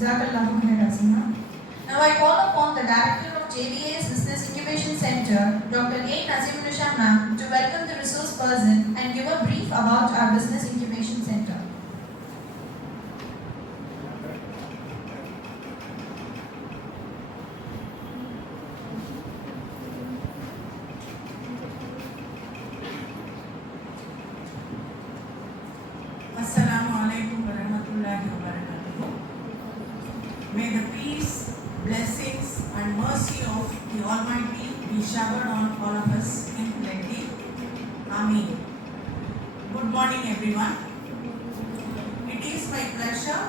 Now I call upon the Director of JBA's Business Incubation Center, Dr. A. Nazimunisha Ma'am, to welcome the resource person and give a brief about our Business Incubation Center. Assalamu alaikum wa rahmatullahi wa barakatuh. May the peace, blessings and mercy of the Almighty be showered on all of us in plenty. Ameen. Good morning everyone. It is my pleasure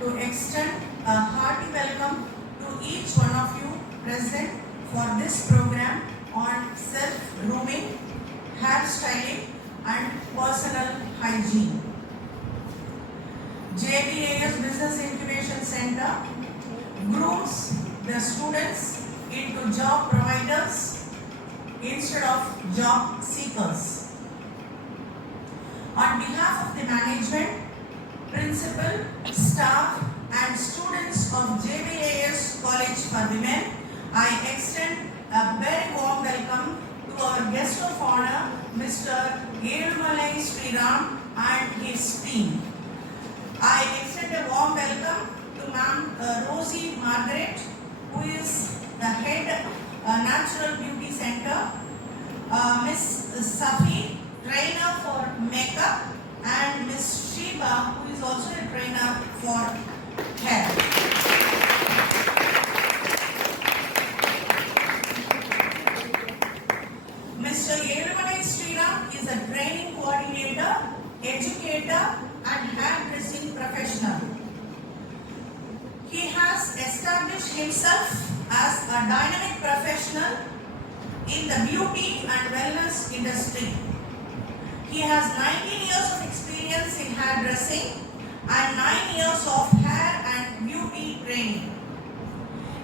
to extend a hearty welcome to each one of you present for this program on self-grooming, hairstyling and personal hygiene. JBA's Business Incubation Center grooms the students into job providers instead of job seekers. On behalf of the management, principal, staff and students of JBA's College for Women, I extend a very warm welcome to our guest of honor, Mr. Elumalai Sriram and his team. I extend a warm welcome to Ma'am Rosie Margaret, who is the head Natural Beauty Center, Miss Safi, trainer for makeup, and Miss Sheba, who is also a trainer for hair. Mr. Elumalai Sriram is a training coordinator, educator, and hairdressing professional. He has established himself as a dynamic professional in the beauty and wellness industry. He has 19 years of experience in hairdressing and 9 years of hair and beauty training.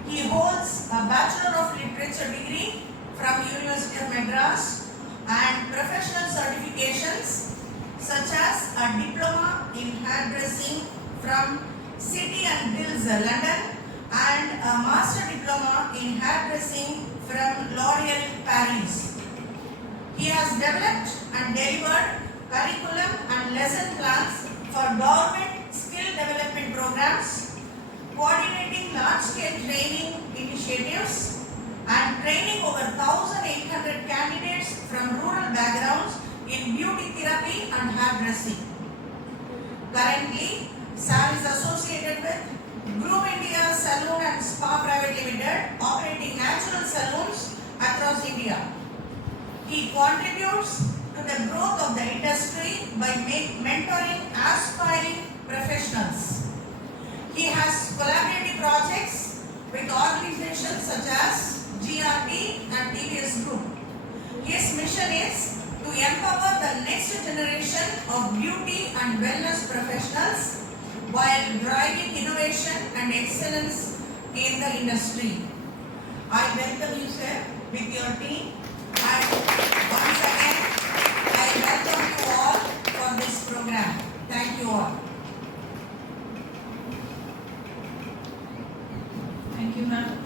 He holds a Bachelor of Literature degree from University of Madras and professional certifications such as a diploma in hairdressing from City and Guilds London and a master diploma in hairdressing from L'Oreal Paris. He has developed and delivered curriculum and lesson plans for government skill development programs, coordinating large-scale training initiatives and training over 1,800 candidates from rural backgrounds in beauty therapy and hairdressing. Currently, Sir is associated with Groom India Saloon and Spa Private Limited, operating natural salons across India. He contributes to the growth of the industry by mentoring aspiring professionals. He has collaborative projects with organizations such as GRT and TVS Group. His mission is to empower the next generation of beauty and wellness professionals while driving innovation and excellence in the industry. I welcome you, sir, with your team, and once again, I welcome you all for this program. Thank you all. Thank you, ma'am.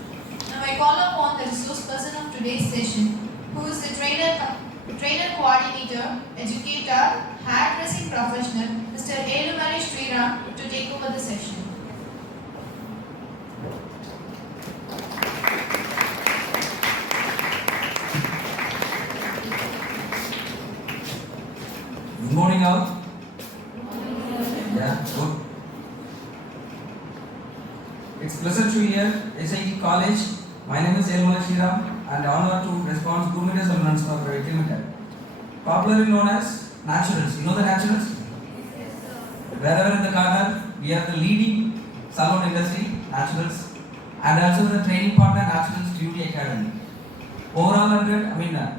Now I call upon the resource person of today's session, who is the trainer coordinator, educator, hairdressing professional, Mr. Elumalai Sriram, to take over the session. Good morning all. Yeah, good. It's pleasure to hear SIT College. My name is Elumalai Sriram and honored to respond to Groom India Saloon and Spa Private Limited, popularly known as Naturals. You know the Naturals? Wherever in the corner, we are the leading salon industry, Naturals, and also the training partner, Naturals Beauty Academy. Overall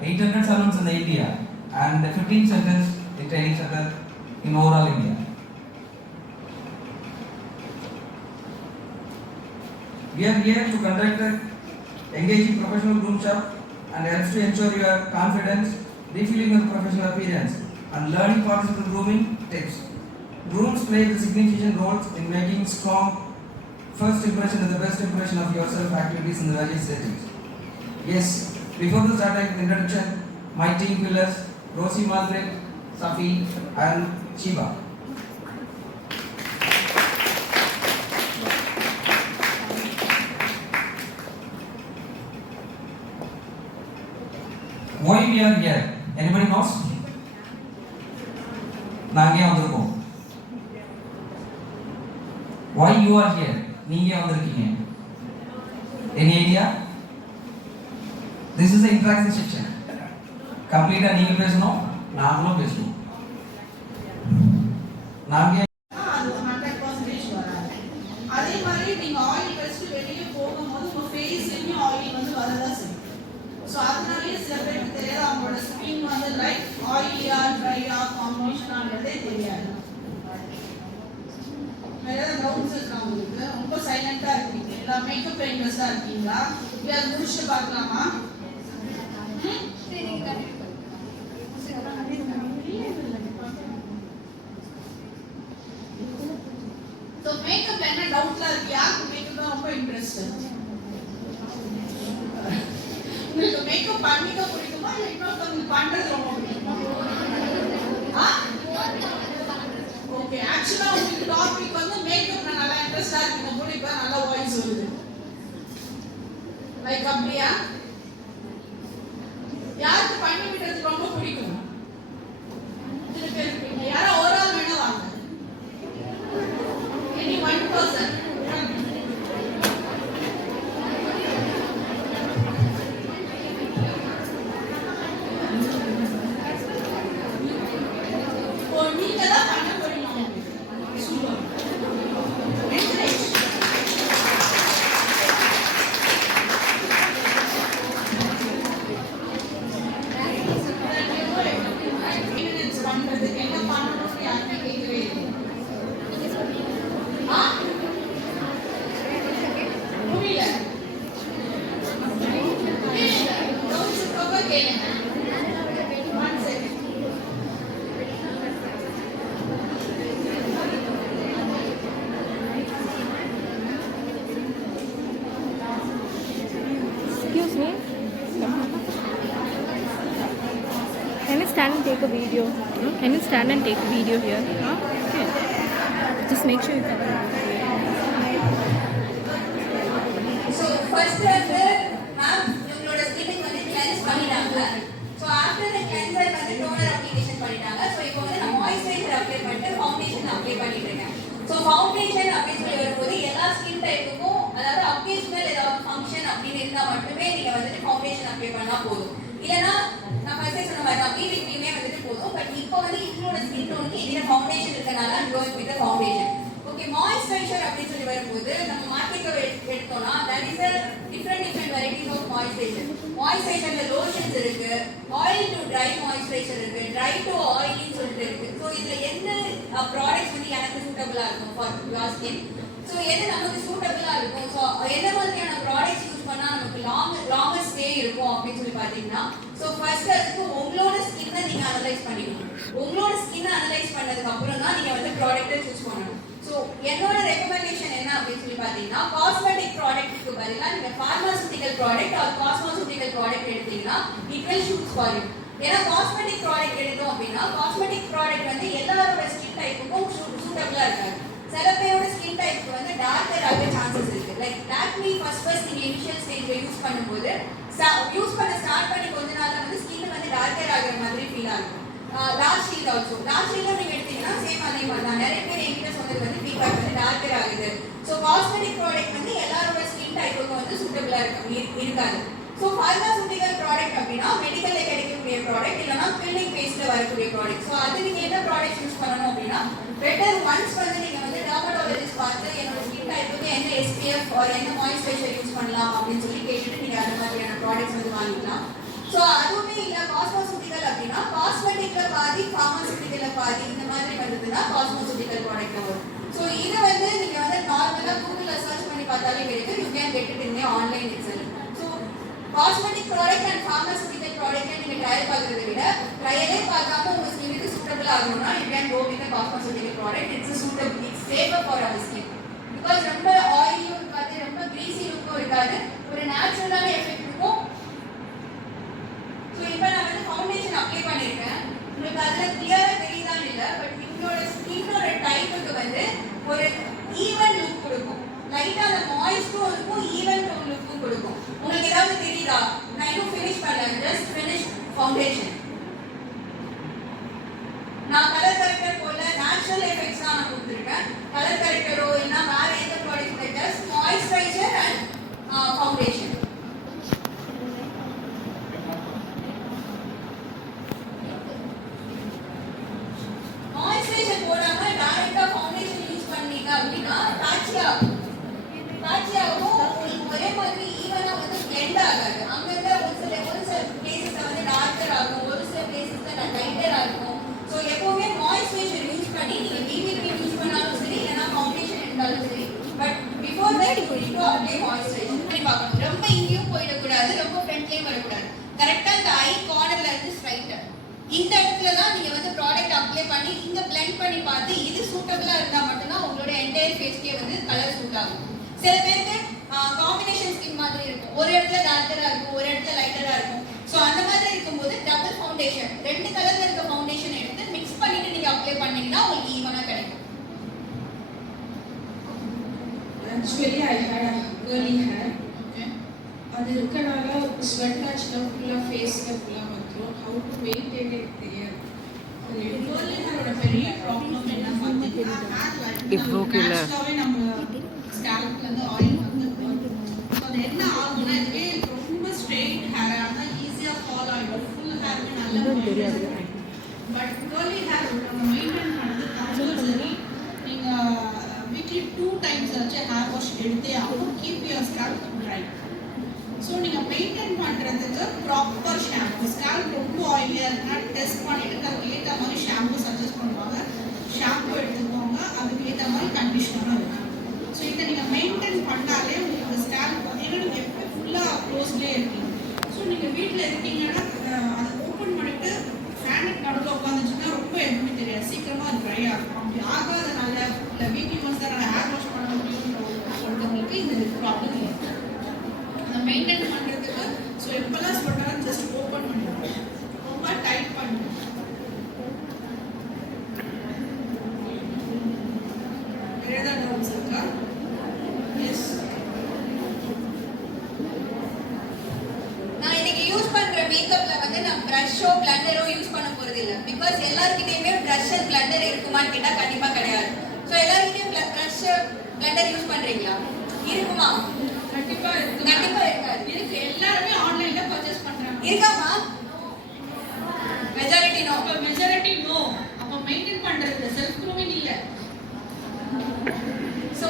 800 salons in India and 15 centers in training center in overall India. We are here to conduct an engaging professional groom shop and helps to ensure your confidence, refilling your professional appearance, and learning participant grooming tips. Grooms play the significant roles in making strong first impression is the best impression of yourself activities in the various settings. Yes, before the start of introduction, my team pillars, Rosie Margaret, Safi and Shiva. Why we are here? Anybody knows? நாங்க வந்திருக்கோம். Why you are here? நீங்க வந்திருக்கீங்க. Any idea? This is the interaction section. Complete நீங்க பேசணும், நாங்களும் பேசணும். நாங்க அது 100% வராது. அதே மாதிரி நீங்க ஆயில் வச்சுட்டு வெளியே போகும்போது உங்க ஃபேஸ்லயும் ஆயில் வந்து வரதான் செய்யும். ஸோ அதனாலேயே சில பேருக்கு தெரியாது அவங்களோட ஸ்கின் வந்து லைக் ஆயிலியா ட்ரையா காம்பினேஷனான்றதே தெரியாது. வேற ஏதாவது டவுட்ஸ் இருக்கா உங்களுக்கு? ரொம்ப சைலண்டா இருக்கீங்க, எல்லா மேக்கப் இன்ட்ரெஸ்டா இருக்கீங்களா? இப்படி அதை முடிச்சு பார்க்கலாமா? ஸோ மேக்கப்ல என்ன டவுட்லாம் இருக்கு? யாருக்கு மேக்கப்ல ரொம்ப இன்ட்ரெஸ்ட்? உங்களுக்கு மேக்கப் பண்ணிக்க பிடிக்குமா இல்லை இன்னொருத்தவங்களுக்கு பண்றது ரொம்ப பிடிக்குமா? ஓகே, ஆக்சுவலா உங்களுக்கு டாபிக் வந்து மேக்கப்ல நல்லா இன்ட்ரெஸ்டா இருக்கீங்க போல, இப்ப நல்லா வாய்ஸ் வருது. லைக் அப்படியா? யாருக்கு பண்ணி விடுறது ரொம்ப பிடிக்கும்? சில பேர் இருக்கீங்க. யாரோ ஒரு ஆள் வேணா வாங்க. Any one person. நீங்க தான் பண்ண போறீங்க. சூப்பர். என்கரேஜ். பண்றதுக்கு என்ன பண்ணணும்னு யாருமே கேட்கவே இல்லை. புரியல. டவுட்ஸ் இருக்கவங்க கேளுங்க. One second. Excuse me. Can you stand and take a video? Can you stand and take a video here? Okay. Just make sure you cover it. So first வந்து மேம் உங்களோட ஸ்கின்னுக்கு வந்து கிளென்ஸ் பண்ணிட்டாங்க. So after the cleanser வந்து toner application பண்ணிட்டாங்க. So இப்போ வந்து நான் மாய்ஸ்சரைசர் அப்ளை பண்ணிட்டு ஃபவுண்டேஷன் அப்ளை பண்ணிட்டு இருக்கேன். ஸோ ஃபவுண்டேஷன் அப்படின்னு சொல்லி வரும்போது எல்லா ஸ்கின் டைப்புக்கும், அதாவது அக்கேஷனல் ஏதாவது ஃபங்க்ஷன் அப்படின்னு இருந்தால் மட்டுமே நீங்கள் வந்துட்டு ஃபவுண்டேஷன் அப்ளை பண்ணால் போதும். இல்லைன்னா நான் ஃபர்ஸ்டே சொன்ன மாதிரி தான் பிபி க்ரீமே வந்துட்டு போதும். பட் இப்போ வந்து இவங்களோட ஸ்கின் டோனுக்கு இதில் ஃபவுண்டேஷன் இருக்கனால going with foundation. Okay, moisturiser அப்படின்னு சொல்லி வரும்போது நம்ம மார்க்கெட்டோட எடுத்தோம்னா that is different varieties of moisturiser. மாய்ஸ்சரைசர்ல லோஷன்ஸ் இருக்கு, ஆயில் டு ட்ரை மாய்ஸ்சரைசர் இருக்கு, ட்ரை டு ஆயிலின்னு சொல்லிட்டு இருக்கு. ஸோ இதுல எந்த ப்ராடக்ட்ஸ் வந்து எனக்கு சூட்டபிளா இருக்கும் ஃபார் யுவர் ஸ்கின், ஸோ எது நமக்கு சூட்டபிளா இருக்கும், ஸோ எந்த மாதிரியான ப்ராடக்ட்ஸ் யூஸ் பண்ணா நமக்கு லாங்கர் ஸ்டே இருக்கும் அப்படின்னு சொல்லி பார்த்தீங்கன்னா, ஸோ ஃபர்ஸ்ட் அதுக்கு உங்களோட ஸ்கின்னை நீங்க அனலைஸ் பண்ணிக்கணும். உங்களோட ஸ்கின்னை அனலைஸ் பண்ணதுக்கு அப்புறம் தான் நீங்க வந்து ப்ராடக்ட்டை சூஸ் பண்ணணும். ஸோ என்னோட ரெக்கமெண்டேஷன் என்ன அப்படின்னு சொல்லி பார்த்தீங்கன்னா, காஸ்மெட்டிக் ப்ராடக்ட்டுக்கு பதிலாக நீங்கள் ஃபார்மாசூட்டிக்கல் ப்ராடக்ட் ஆர் காஸ்மாசூட்டிக்கல் ப்ராடக்ட் எடுத்தீங்கன்னா it will shoot for you. ஏன்னா காஸ்மெட்டிக் ப்ராடக்ட் எடுத்தோம் அப்படின்னா காஸ்மெட்டிக் ப்ராடக்ட் வந்து எல்லாரோட ஸ்கின் டைப்புக்கும் சூட்டபிளாக இருக்காது. சில பேரோட ஸ்கின் டைப்புக்கு வந்து டார்க்கர் ஆக சான்சஸ் இருக்கு. லைக் லாக்மி ஃபர்ஸ்ட் நீங்கள் இனிஷியல் ஸ்டேஜில் யூஸ் பண்ணும்போது யூஸ் பண்ண ஸ்டார்ட் பண்ணி கொஞ்ச நாள் வந்து ஸ்கின் வந்து டார்க்கர் ஆகிற மாதிரி ஃபீல் ஆகும். லாஸ்ட் ஷீல்ட் ஆல்சோ லாஸ்ட் ஷீல்டும் நீங்கள் எடுத்தீங்கன்னா சேம் அதே மாதிரி தான். நிறைய பேர் என்கிட்ட சொன்னது வந்து ஃபீட்பேக் வந்து டார்க்கர் ஆகுது. ஸோ காஸ்மெட்டிக் ப்ராடக்ட் வந்து எல்லாரோட ஸ்கின் டைப்புக்கும் வந்து சூட்டபிளாக இருக்காது. ஸோ ஃபார்மாசூட்டிக்கல் ப்ராடக்ட் அப்படின்னா மெடிக்கலில் கிடைக்கக்கூடிய ப்ராடக்ட் இல்லைனா கிளினிக் பேஸில் வரக்கூடிய ப்ராடக்ட். ஸோ அது நீங்கள் என்ன ப்ராடக்ட் யூஸ் பண்ணணும் அப்படின்னா பெட்டர் ஒன்ஸ் வந்து நீங்கள் வந்து டெர்மடாலஜிஸ்ட் பார்த்து என்னோட ஸ்கின் டைப்புக்கு என்ன எஸ்பிஎஃப் ஒரு என்ன மாய்ஸ்சரைசர் யூஸ் பண்ணலாம் அப்படின்னு சொல்லி கேட்டுட்டு நீங்கள் அந்த மாதிரியான ப்ராடக்ட்ஸ் வந்து வாங்கிக்கலாம். ஸோ அதுவுமே இல்லை காஸ்மாசூட்டிக்கல் அப்படின்னா காஸ்மெட்டிக்கில் பாதி ஃபார்மாசூட்டிக்கலில் பாதி இந்த மாதிரி வந்ததுன்னா காஸ்மாசூட்டிக்கல் ப்ராடக்ட் வரும். ஸோ இதை வந்து நீங்கள் வந்து நார்மலாக கூகுளில் சர்ச் பண்ணி பார்த்தாலே கிடைக்கும். You can get it in online itself. So cosmetic product and pharmaceutical ப்ராடக்ட்டை நீங்கள் ட்ரையல் பார்க்குறத விட ட்ரையலே பார்க்காம உங்கள் ஸ்கின்னுக்கு சூட்டபிள் ஆகணும்னா you can go with cosmeceutical product. It's safer for our skin. Because ரொம்ப ஆயிலியும் இருக்காது, ரொம்ப கிரீசி லுக்கும் இருக்காது, ஒரு நேச்சுரலான எஃபெக்ட் இருக்கும். ஸோ இப்போ நான் வந்து ஃபவுண்டேஷன் அப்ளை பண்ணியிருக்கேன். உங்களுக்கு அதில் கிளியராக தெரியுதான்னு இல்லை, பட் உங்களோட ஸ்கின்னோட டைப்புக்கு வந்து ஒரு ஈவன் லுக் கொடுக்கும். லைட்டாக அந்த மாய்ஸ்டும் இருக்கும், ஈவன் டோன் லுக்கும் கொடுக்கும். உங்களுக்கு ஏதாவது தெரியுதா? நான் இன்னும் ஃபினிஷ் பண்ணல, ஜஸ்ட் ஃபினிஷ் ஃபவுண்டேஷன். நான் கலர் கரெக்டர் போல நேச்சுரல் எஃபெக்ட்ஸ் தான் நான் கொடுத்துருக்கேன். கலர் கரெக்டரோ இல்லைன்னா வேற எந்த product just moisturiser and foundation. Moisturiser போடாம டைரக்டா ஃபவுண்டேஷன் யூஸ் பண்ணீங்க அப்படின்னா பேட்சியாகும். உங்களுக்கு ஒரே மாதிரி ஈவனா வந்து பிளெண்ட் ஆகாது. அங்கங்க ஒரு சில பிளேசஸ்ல வந்து டார்க்கர் ஆகும், ஒரு சில பிளேசஸ்ல லைட்டர் ஆகும். ஸோ எப்பவுமே மாய்ஸ்சரைசர் யூஸ் பண்ணி நீங்க பிபி க்ரீம் யூஸ் பண்ணாலும் சரி, இல்லைன்னா ஃபவுண்டேஷன் எடுத்தாலும் சரி, but before that you need to apply moisturiser பண்ணி பார்க்கணும். ரொம்ப இங்கேயும் போயிடக்கூடாது, ரொம்ப ஃப்ரண்ட்லேயும் வரக்கூடாது. கரெக்டாக இந்த ஐ கார்னர்ல இருந்து ஸ்ட்ரைட்டா இந்த இடத்துல தான் நீங்க வந்து ப்ராடக்ட் அப்ளை பண்ணி இங்க பிளெண்ட் பண்ணி பார்த்து இது சூட்டபிளா இருந்தா மட்டும்தான் உங்களோட என்டையர் ஃபேஸ்க்கே வந்து கலர் சூட் ஆகும். சில பேருக்கு காம்பினேஷன் ஸ்கின் மாதிரி இருக்கும், ஒரு இடத்துல டார்க்கரா இருக்கும், ஒரு இடத்துல லைட்டரா இருக்கும். ஸோ அந்த மாதிரி இருக்கும்போது டபுள் ஃபவுண்டேஷன், ரெண்டு கலர்ல இருக்க ஃபவுண்டேஷன் எடுத்து மிக்ஸ் பண்ணிட்டு நீங்க அப்ளை பண்ணீங்கன்னா உங்களுக்கு ஈவனா கிடைக்கும். Actually, I had curly hair. Okay. அது இருக்கனால ஸ்வெட் ஆச்சுனா ஃபுல்லா ஃபேஸ்ல ஃபுல்லா வந்துரும். How to maintain it தெரியாது. curly hair பெரிய ப்ராப்ளம் என்ன பார்த்தீங்கன்னா ஹேர் லைஃப்ல நம்ம ஸ்கேல்ப்ல இருந்து ஆயில் வந்து அது என்ன ஆகுதுன்னா இதுவே ரொம்ப ஸ்ட்ரெயிட் ஹேரா இருந்தா ஈஸியா ஃபால் ஆயிடும். ஃபுல் ஹேருக்கு நல்ல தெரியாது. பட் curly hair நம்ம மெயின்டைன் பண்றது கம்பல்சரி. நீங்க வீக்லி 2 times ஹேர் வாஷ் எடுத்தே ஆகும். Keep your scalp try. So நீங்கள் மெயின்டைன் பண்ணுறதுக்கு ப்ராப்பர் ஷாம்பு. ஸ்கேல்ப் ரொம்ப ஆயிலியாக இருக்குன்னா டெஸ்ட் பண்ணிட்டு அதுக்கு ஏற்ற மாதிரி ஷாம்பு சஜஸ்ட் பண்ணுவாங்க. ஷாம்பு எடுத்துக்கோங்க, அதுக்கு ஏற்ற மாதிரி கண்டிஷனரும் இருக்கும். ஸோ இதை நீங்கள் மெயின்டைன் பண்ணாலே உங்களுக்கு ஸ்கேல்ப் பார்த்தீங்கன்னா நீங்கள் எப்போ ஃபுல்லாக க்ளோஸ்லேயே இருக்கீங்க. ஸோ நீங்கள் வீட்டில் இருக்கீங்கன்னா அதை ஓப்பன் பண்ணிவிட்டு ஃபேனுக்கு நடுவில் உட்காந்துச்சுன்னா ரொம்ப எதுவுமே தெரியாது, சீக்கிரமாக அது ட்ரை ஆகும். அப்படி ஆகாதனால இல்லை வீக்லி ஒன்ஸ் தான் நான் ஹேர் வாஷ் பண்ண முடியும்ன்ற ஒருத்தவங்களுக்கு இந்த ப்ராப்ளம் இருக்குது. அதை மெயின்டைன் பண்ணுறதுக்கு ஸோ எப்போல்லாம் சொன்னாலும் ஜஸ்ட் ஓப்பன் பண்ணிடுவோம், ரொம்ப டைட் பண்ணுவோம். வேறு ஏதாவது டவுட்ஸ் இருக்கா? எஸ். நான் இன்னைக்கு யூஸ் பண்ற மேக்கப்ல வந்து நான் பிரஷோ பிளண்டரோ யூஸ் பண்ண போறது இல்ல. பிகாஸ் எல்லார்கிட்டயுமே பிரஷ் அண்ட் பிளண்டர் இருக்குமான்னு கேட்டா கண்டிப்பா கிடையாது. ஸோ எல்லார்கிட்டயும் பிரஷ் பிளண்டர் யூஸ் பண்றீங்களா? இருக்குமா? கண்டிப்பா இருக்கு. கண்டிப்பா இருக்காது. இருக்கு, எல்லாருமே ஆன்லைன்ல பர்ச்சேஸ் பண்றாங்க. இருக்காமா? Majority no. அப்ப மெஜாரிட்டி நோ. அப்ப மெயின்டைன் பண்றது செல்ஃப் க்ரூமிங் இல்ல. ஸோ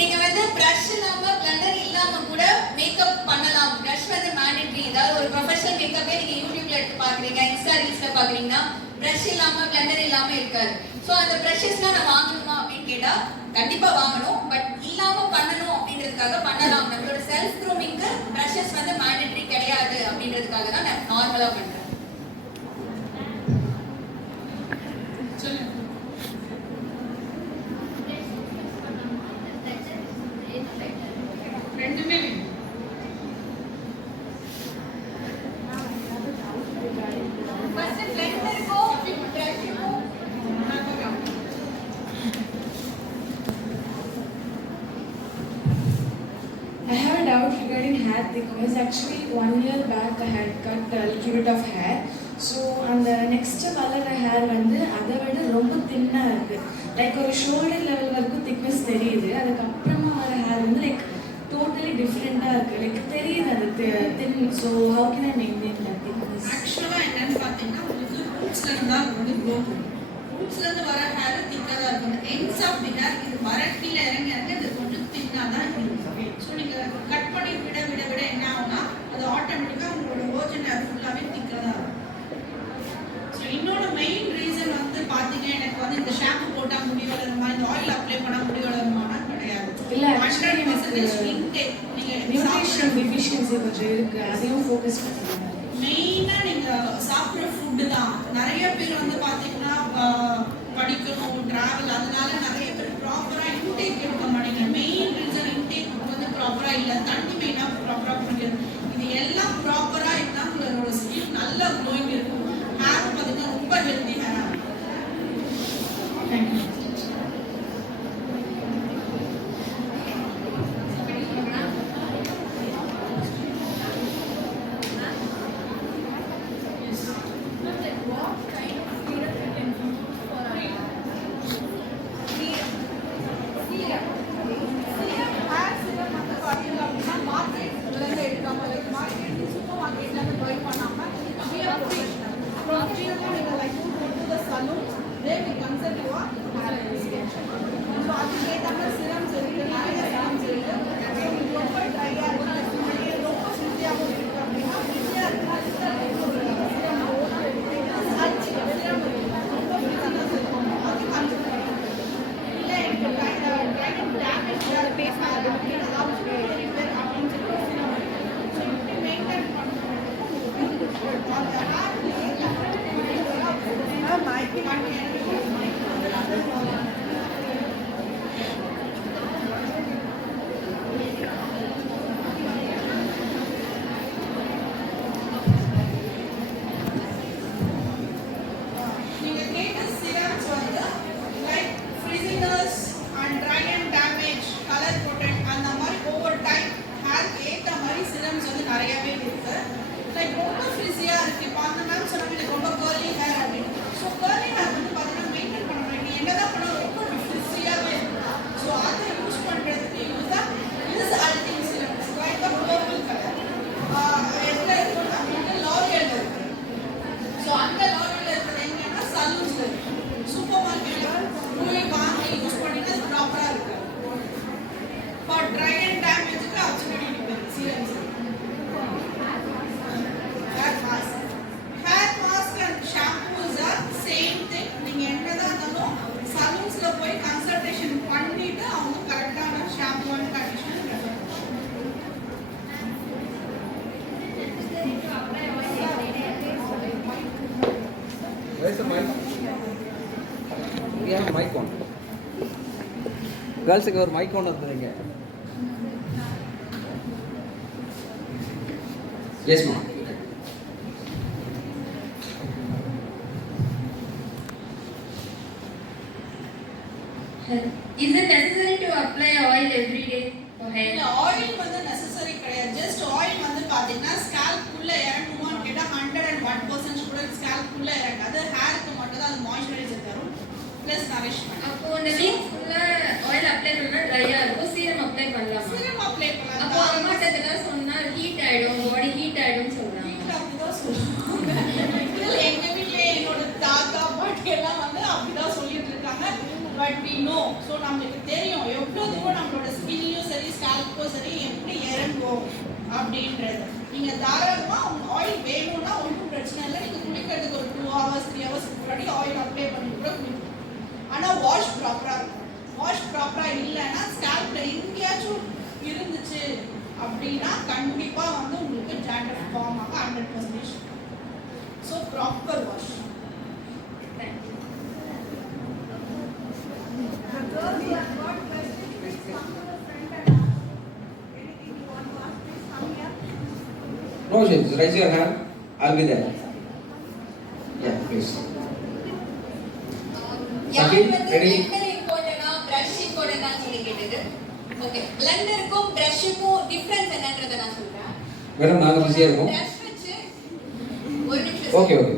நீங்க வந்து பிரஷ் இல்லாம பிளண்டர் இல்லாம கூட மேக்கப் பண்ணலாம். பிரஷ் வந்து மேண்டேட்டரி. ஏதாவது ஒரு ப்ரொஃபஷனல் மேக்கப்பே நீங்க யூடியூப்ல எடுத்து பாக்குறீங்க, இன்ஸ்டா ரீல்ஸ்ல பாக்குறீங்கன்னா பிரஷ் இல்லாம பிளண்டர் இல்லாம இருக்காது. ஸோ அந்த பிரஷஸ்லாம் நான் வாங்கணுமா அப்படின்னு கேட்டா கண்டிப்பா வாங்கணும். பட் இல்லாம பண்ணணும் அப்படின்றதுக்காக பண்ணலாம். நம்மளோட செல்ஃப் க்ரூமிங்க்கு பிரஷஸ் வந்து மேண்டேட்டரி கிடையாது அப்படின்றதுக்காக தான் நான் நார்மலா பண்றேன். ரெண்டுமே வேணும். ஃபர்ஸ்ட் பிளண்டருக்கும் பிரஷுக்கும் I have a doubt regarding hair thickness. Actually, 1 year back I had cut a little bit of hair. So, அந்த next வளர hair வந்து அதை விட ரொம்ப தின்னா இருக்கு. லைக் ஒரு ஷோல்டர் லெவல் வரைக்கும் திக்னஸ் தெரியுது. அதுக்கப்புறமா வர hair வந்து லைக் டோட்டலி டிஃப்ரெண்டாக இருக்கு. லைக் தெரியுது அது thin. So how can I maintain that thickness? ஆக்சுவலா என்னன்னு பார்த்தீங்கன்னா உங்களுக்கு ரூட்ஸ்ல இருந்தா வந்து க்ரோ பண்ணும். ரூட்ஸ்ல இருந்து வர ஹேர் திக்கா தான் இருக்கும். எண்ட்ஸ் ஆஃப் தி ஹேர் இது வர கீழே இறங்கி அது கொஞ்சம் தின்னா தான் இருக்கும். ஸோ நீங்க கட் பண்ணி விட விட விட என்ன ஆகும்னா அது ஆட்டோமேட்டிக்கா உங்களோட ஒரிஜினல் ஹேர் ஃபுல்லாவே திக்கா தான் இருக்கும். ஸோ இன்னொரு மெயின் ரீசன் வந்து பார்த்தீங்கன்னா எனக்கு வந்து இந்த ஷாம்பு போட்டா முடி வளருமா, இந்த ஆயில் அப்ளை பண்ணா முடி வளருமானா கிடையாது. இல்லை, 100% இன்டேக். நீங்க நியூட்ரிஷன் டிஃபிஷியன்சி கொஞ்சம் இருக்கு, அதையும் ஃபோக்கஸ் பண்ணுறாங்க. மெயினா நீங்க சாப்பிட்ற ஃபுட்டு தான். நிறைய பேர் வந்து பாத்தீங்கன்னா படிக்கணும், டிராவல், அதனால நிறைய பேர் ப்ராப்பராக இன்டேக் எடுக்க மாட்டேங்க. மெயின் ரீசன் இன்டேக் வந்து ப்ராப்பராக இல்லை, தண்ணி மெயினாக ப்ராப்பராக குடிக்கிறது. இது எல்லாம் ப்ராப்பராக இருந்தால் உங்களோட ஸ்கின் நல்லா க்ளோயிங் இருக்கும். ஹேர் பார்த்தீங்கன்னா ரொம்ப healthy hair. Thank you. Where's the mic? We have a mic on. Girls, ஒரு mic on இருக்குதுங்க. Yes, ma'am. Is it necessary to apply oil every day for hair? இல்ல, oil வந்து necessary கிடையாது. Just oil வந்து பாத்தீங்கன்னா scalp குள்ள இறங்குமான்னு கேட்டா 101% கூட scalp குள்ள இறங்காது. ஹேருக்கு மட்டும் தான் அது moisturizer தரும் plus nourishment. அப்போ இந்த வீக் ஃபுல்லா ஆயில் அப்ளை பண்ணா ட்ரையா இருக்கும். சீரம் அப்ளை பண்ணலாமா? சீரம் அப்ளை பண்ணலாம். அப்போ அம்மா கிட்ட சொன்னா ஹீட் ஆயிடும், பாடி ஹீட் ஆயிடும்னு சொல்றாங்க. வீட்ல அப்படிதான் சொல்லுவாங்க. இல்ல, எங்க வீட்ல என்னோட தாத்தா பாட்டி எல்லாம் வந்து அப்படிதான் சொல்லிட்டு இருக்காங்க. பட் we know, ஸோ நம்மளுக்கு தெரியும் எவ்வளோ தூரம் நம்மளோட ஸ்கின்லையும் சரி ஸ்கால்ப்பும் சரி எப்படி இறங்கும் அப்படின்றது. நீங்கள் தாராளமாக உங்கள் ஆயில் வேணும்னா ஒன்றும் பிரச்சனை இல்லை. நீங்கள் குளிக்கிறதுக்கு ஒரு 2 hours 3 hours முன்னாடி ஆயில் அப்ளை பண்ணி கூட குளிக்கணும். ஆனால் வாஷ் ப்ராப்பராக இருக்கும். வாஷ் ப்ராப்பராக இல்லைன்னா ஸ்கால்ப்பில் எங்கேயாச்சும் இருந்துச்சு அப்படின்னா கண்டிப்பாக வந்து உங்களுக்கு டேண்ட்ரஃப் ஃபார்ம் ஆக 100%. So proper wash. No, raise your hand. I'll be there. Yeah, please. யார் வந்து பிளெண்டர் இம்பார்ட்டன்ட்டா பிரஷ் இம்பார்ட்டன்ட்டா சொல்லி கேட்டது. ஓகே, பிளெண்டருக்கும் பிரஷ்க்கும் டிஃபரன்ஸ் என்னன்றதை நான் சொல்றேன். மேடம், நாங்க பிஸியா இருக்கோம். பிரஷ் வச்சு ஒரு நிமிஷம். Okay okay.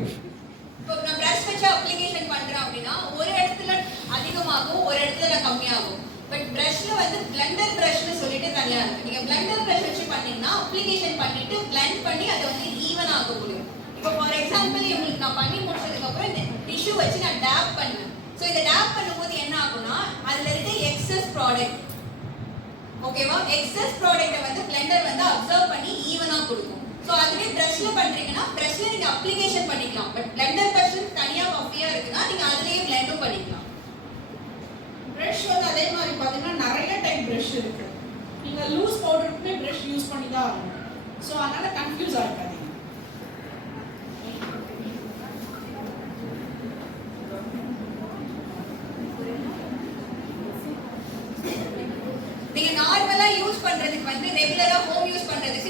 இப்போ நான் பிரஷ் வச்சு அப்ளிகேஷன் பண்றேன் அப்படின்னா ஒரு இடத்துல அதிகமாகும், ஒரு இடத்துல கம்மியாகும். பட் பிரஷ்ல வந்து பிளெண்டர் பிரஷ்னு சொல்லிட்டு தனியா இருக்கு. நீங்க பிளெண்டர் பிரஷ் வச்சு பண்ணீங்கன்னா அப்ளிகேஷன் பண்ணிட்டு பிளெண்ட் பண்ணி அதை வந்து ஈவன் ஆக்க முடியும். இப்போ ஃபார் எக்ஸாம்பிள் உங்களுக்கு நான் பண்ணி முடிச்சதுக்கு அப்புறம் இந்த டிஷ்யூ வச்சு நான் டேப் பண்ணேன். ஸோ இந்த டேப் பண்ணும்போது என்ன ஆகும்னா அதுல இருக்க எக்ஸஸ் ப்ராடக்ட், ஓகேவா, எக்ஸஸ் ப்ராடக்ட்டை வந்து பிளெண்டர் வந்து அப்சர்வ் பண்ணி ஈவனா கொடுக்கும். ஸோ அதுவே பிரஷ்ல பண்றீங்கன்னா பிரஷ்ல நீங்க அப்ளிகேஷன் பண்ணிக்கலாம். பட் பிளெண்டர் பிரஷ் தனியா பஃபியா இருக்குன்னா நீங்க அதுலயே பிளெண்டும் பண்ணிக்கலாம். ப்ரஷ் வந்து அதே மாதிரி பார்த்தீங்கன்னா நிறைய டைப் ப்ரஷ் இருக்கு. நீங்கள் லூஸ் பவுடருக்குமே ப்ரஷ் யூஸ் பண்ணி தான் ஆகணும். ஸோ அதனால கன்ஃபியூஸ் ஆகிக்காதீங்க. வந்து ரெகுலரா ஹோம் யூஸ் பண்றதுக்கு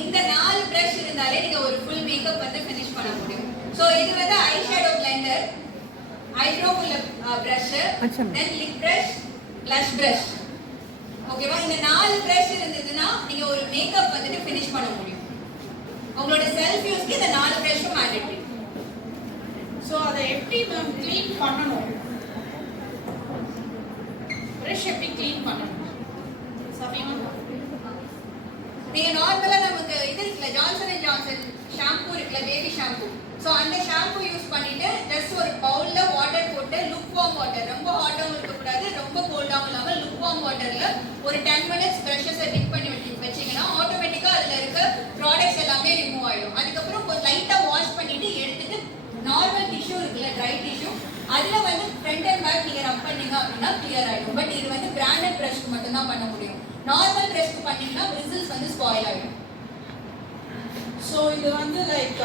இந்த 4 பிரஷ் இருந்தாலே நீங்க ஒரு ஃபுல் மேக்கப் வந்து ஃபினிஷ் பண்ண முடியும். சோ இது வந்து eye shadow blender, eyebrow brush, then lip brush, blush brush. ஓகேவா? இந்த 4 பிரஷ் இருந்ததுன்னா நீங்க ஒரு மேக்கப் வந்துட்டு ஃபினிஷ் பண்ண முடியும். உங்களோட செல்ஃப் யூஸ்க்கு இந்த 4 பிரஷும் மேண்டேட்டரி. ஸோ அதை எப்படி மேம் க்ளீன் பண்ணணும்? ப்ரஷ் எப்படி க்ளீன் பண்ணணும்? நீங்க நார்மலா நமக்கு இது இருக்குல்ல, ஜான்சன் அண்ட் ஜான்சன் ஷாம்பு இருக்குல்ல, பேபி ஷாம்பு. ஸோ அந்த ஷாம்பு யூஸ் பண்ணிட்டு ஜஸ்ட் ஒரு பவுல்ல வாட்டர் போட்டு லுக் வார்ம் வாட்டர், ரொம்ப ஹாட்டாகவும் இருக்கக்கூடாது, ரொம்ப கோல்டாகவும் இல்லாமல் லுக் வார்ம் வாட்டர்ல ஒரு 10 மினிட்ஸ் ப்ரஷஸை டிப் பண்ணி வச்சீங்கன்னா ஆட்டோமேட்டிக்கா அதுல இருக்க ப்ராடக்ட்ஸ் எல்லாமே ரிமூவ் ஆயிடும். அதுக்கப்புறம் கொஞ்சம் லைட்டா வாஷ் பண்ணிட்டு எடுத்துட்டு நார்மல் டிஷ்யூ இருக்குல்ல, ட்ரை டிஷ்யூ, அதுல வந்து ஃப்ரண்ட் அண்ட் பேக் நீங்க ரப் பண்ணீங்க அப்படின்னா கிளியர் ஆயிடும். பட் இது வந்து பிராண்டட் பிரஷ்க்கு மட்டும் தான் பண்ண முடியும். நார்மல் பிரஷ்க்கு பண்ணீங்கன்னா ரிசல்ட்ஸ் வந்து ஸ்பாயில் ஆயிடும். ஸோ இது வந்து லைக்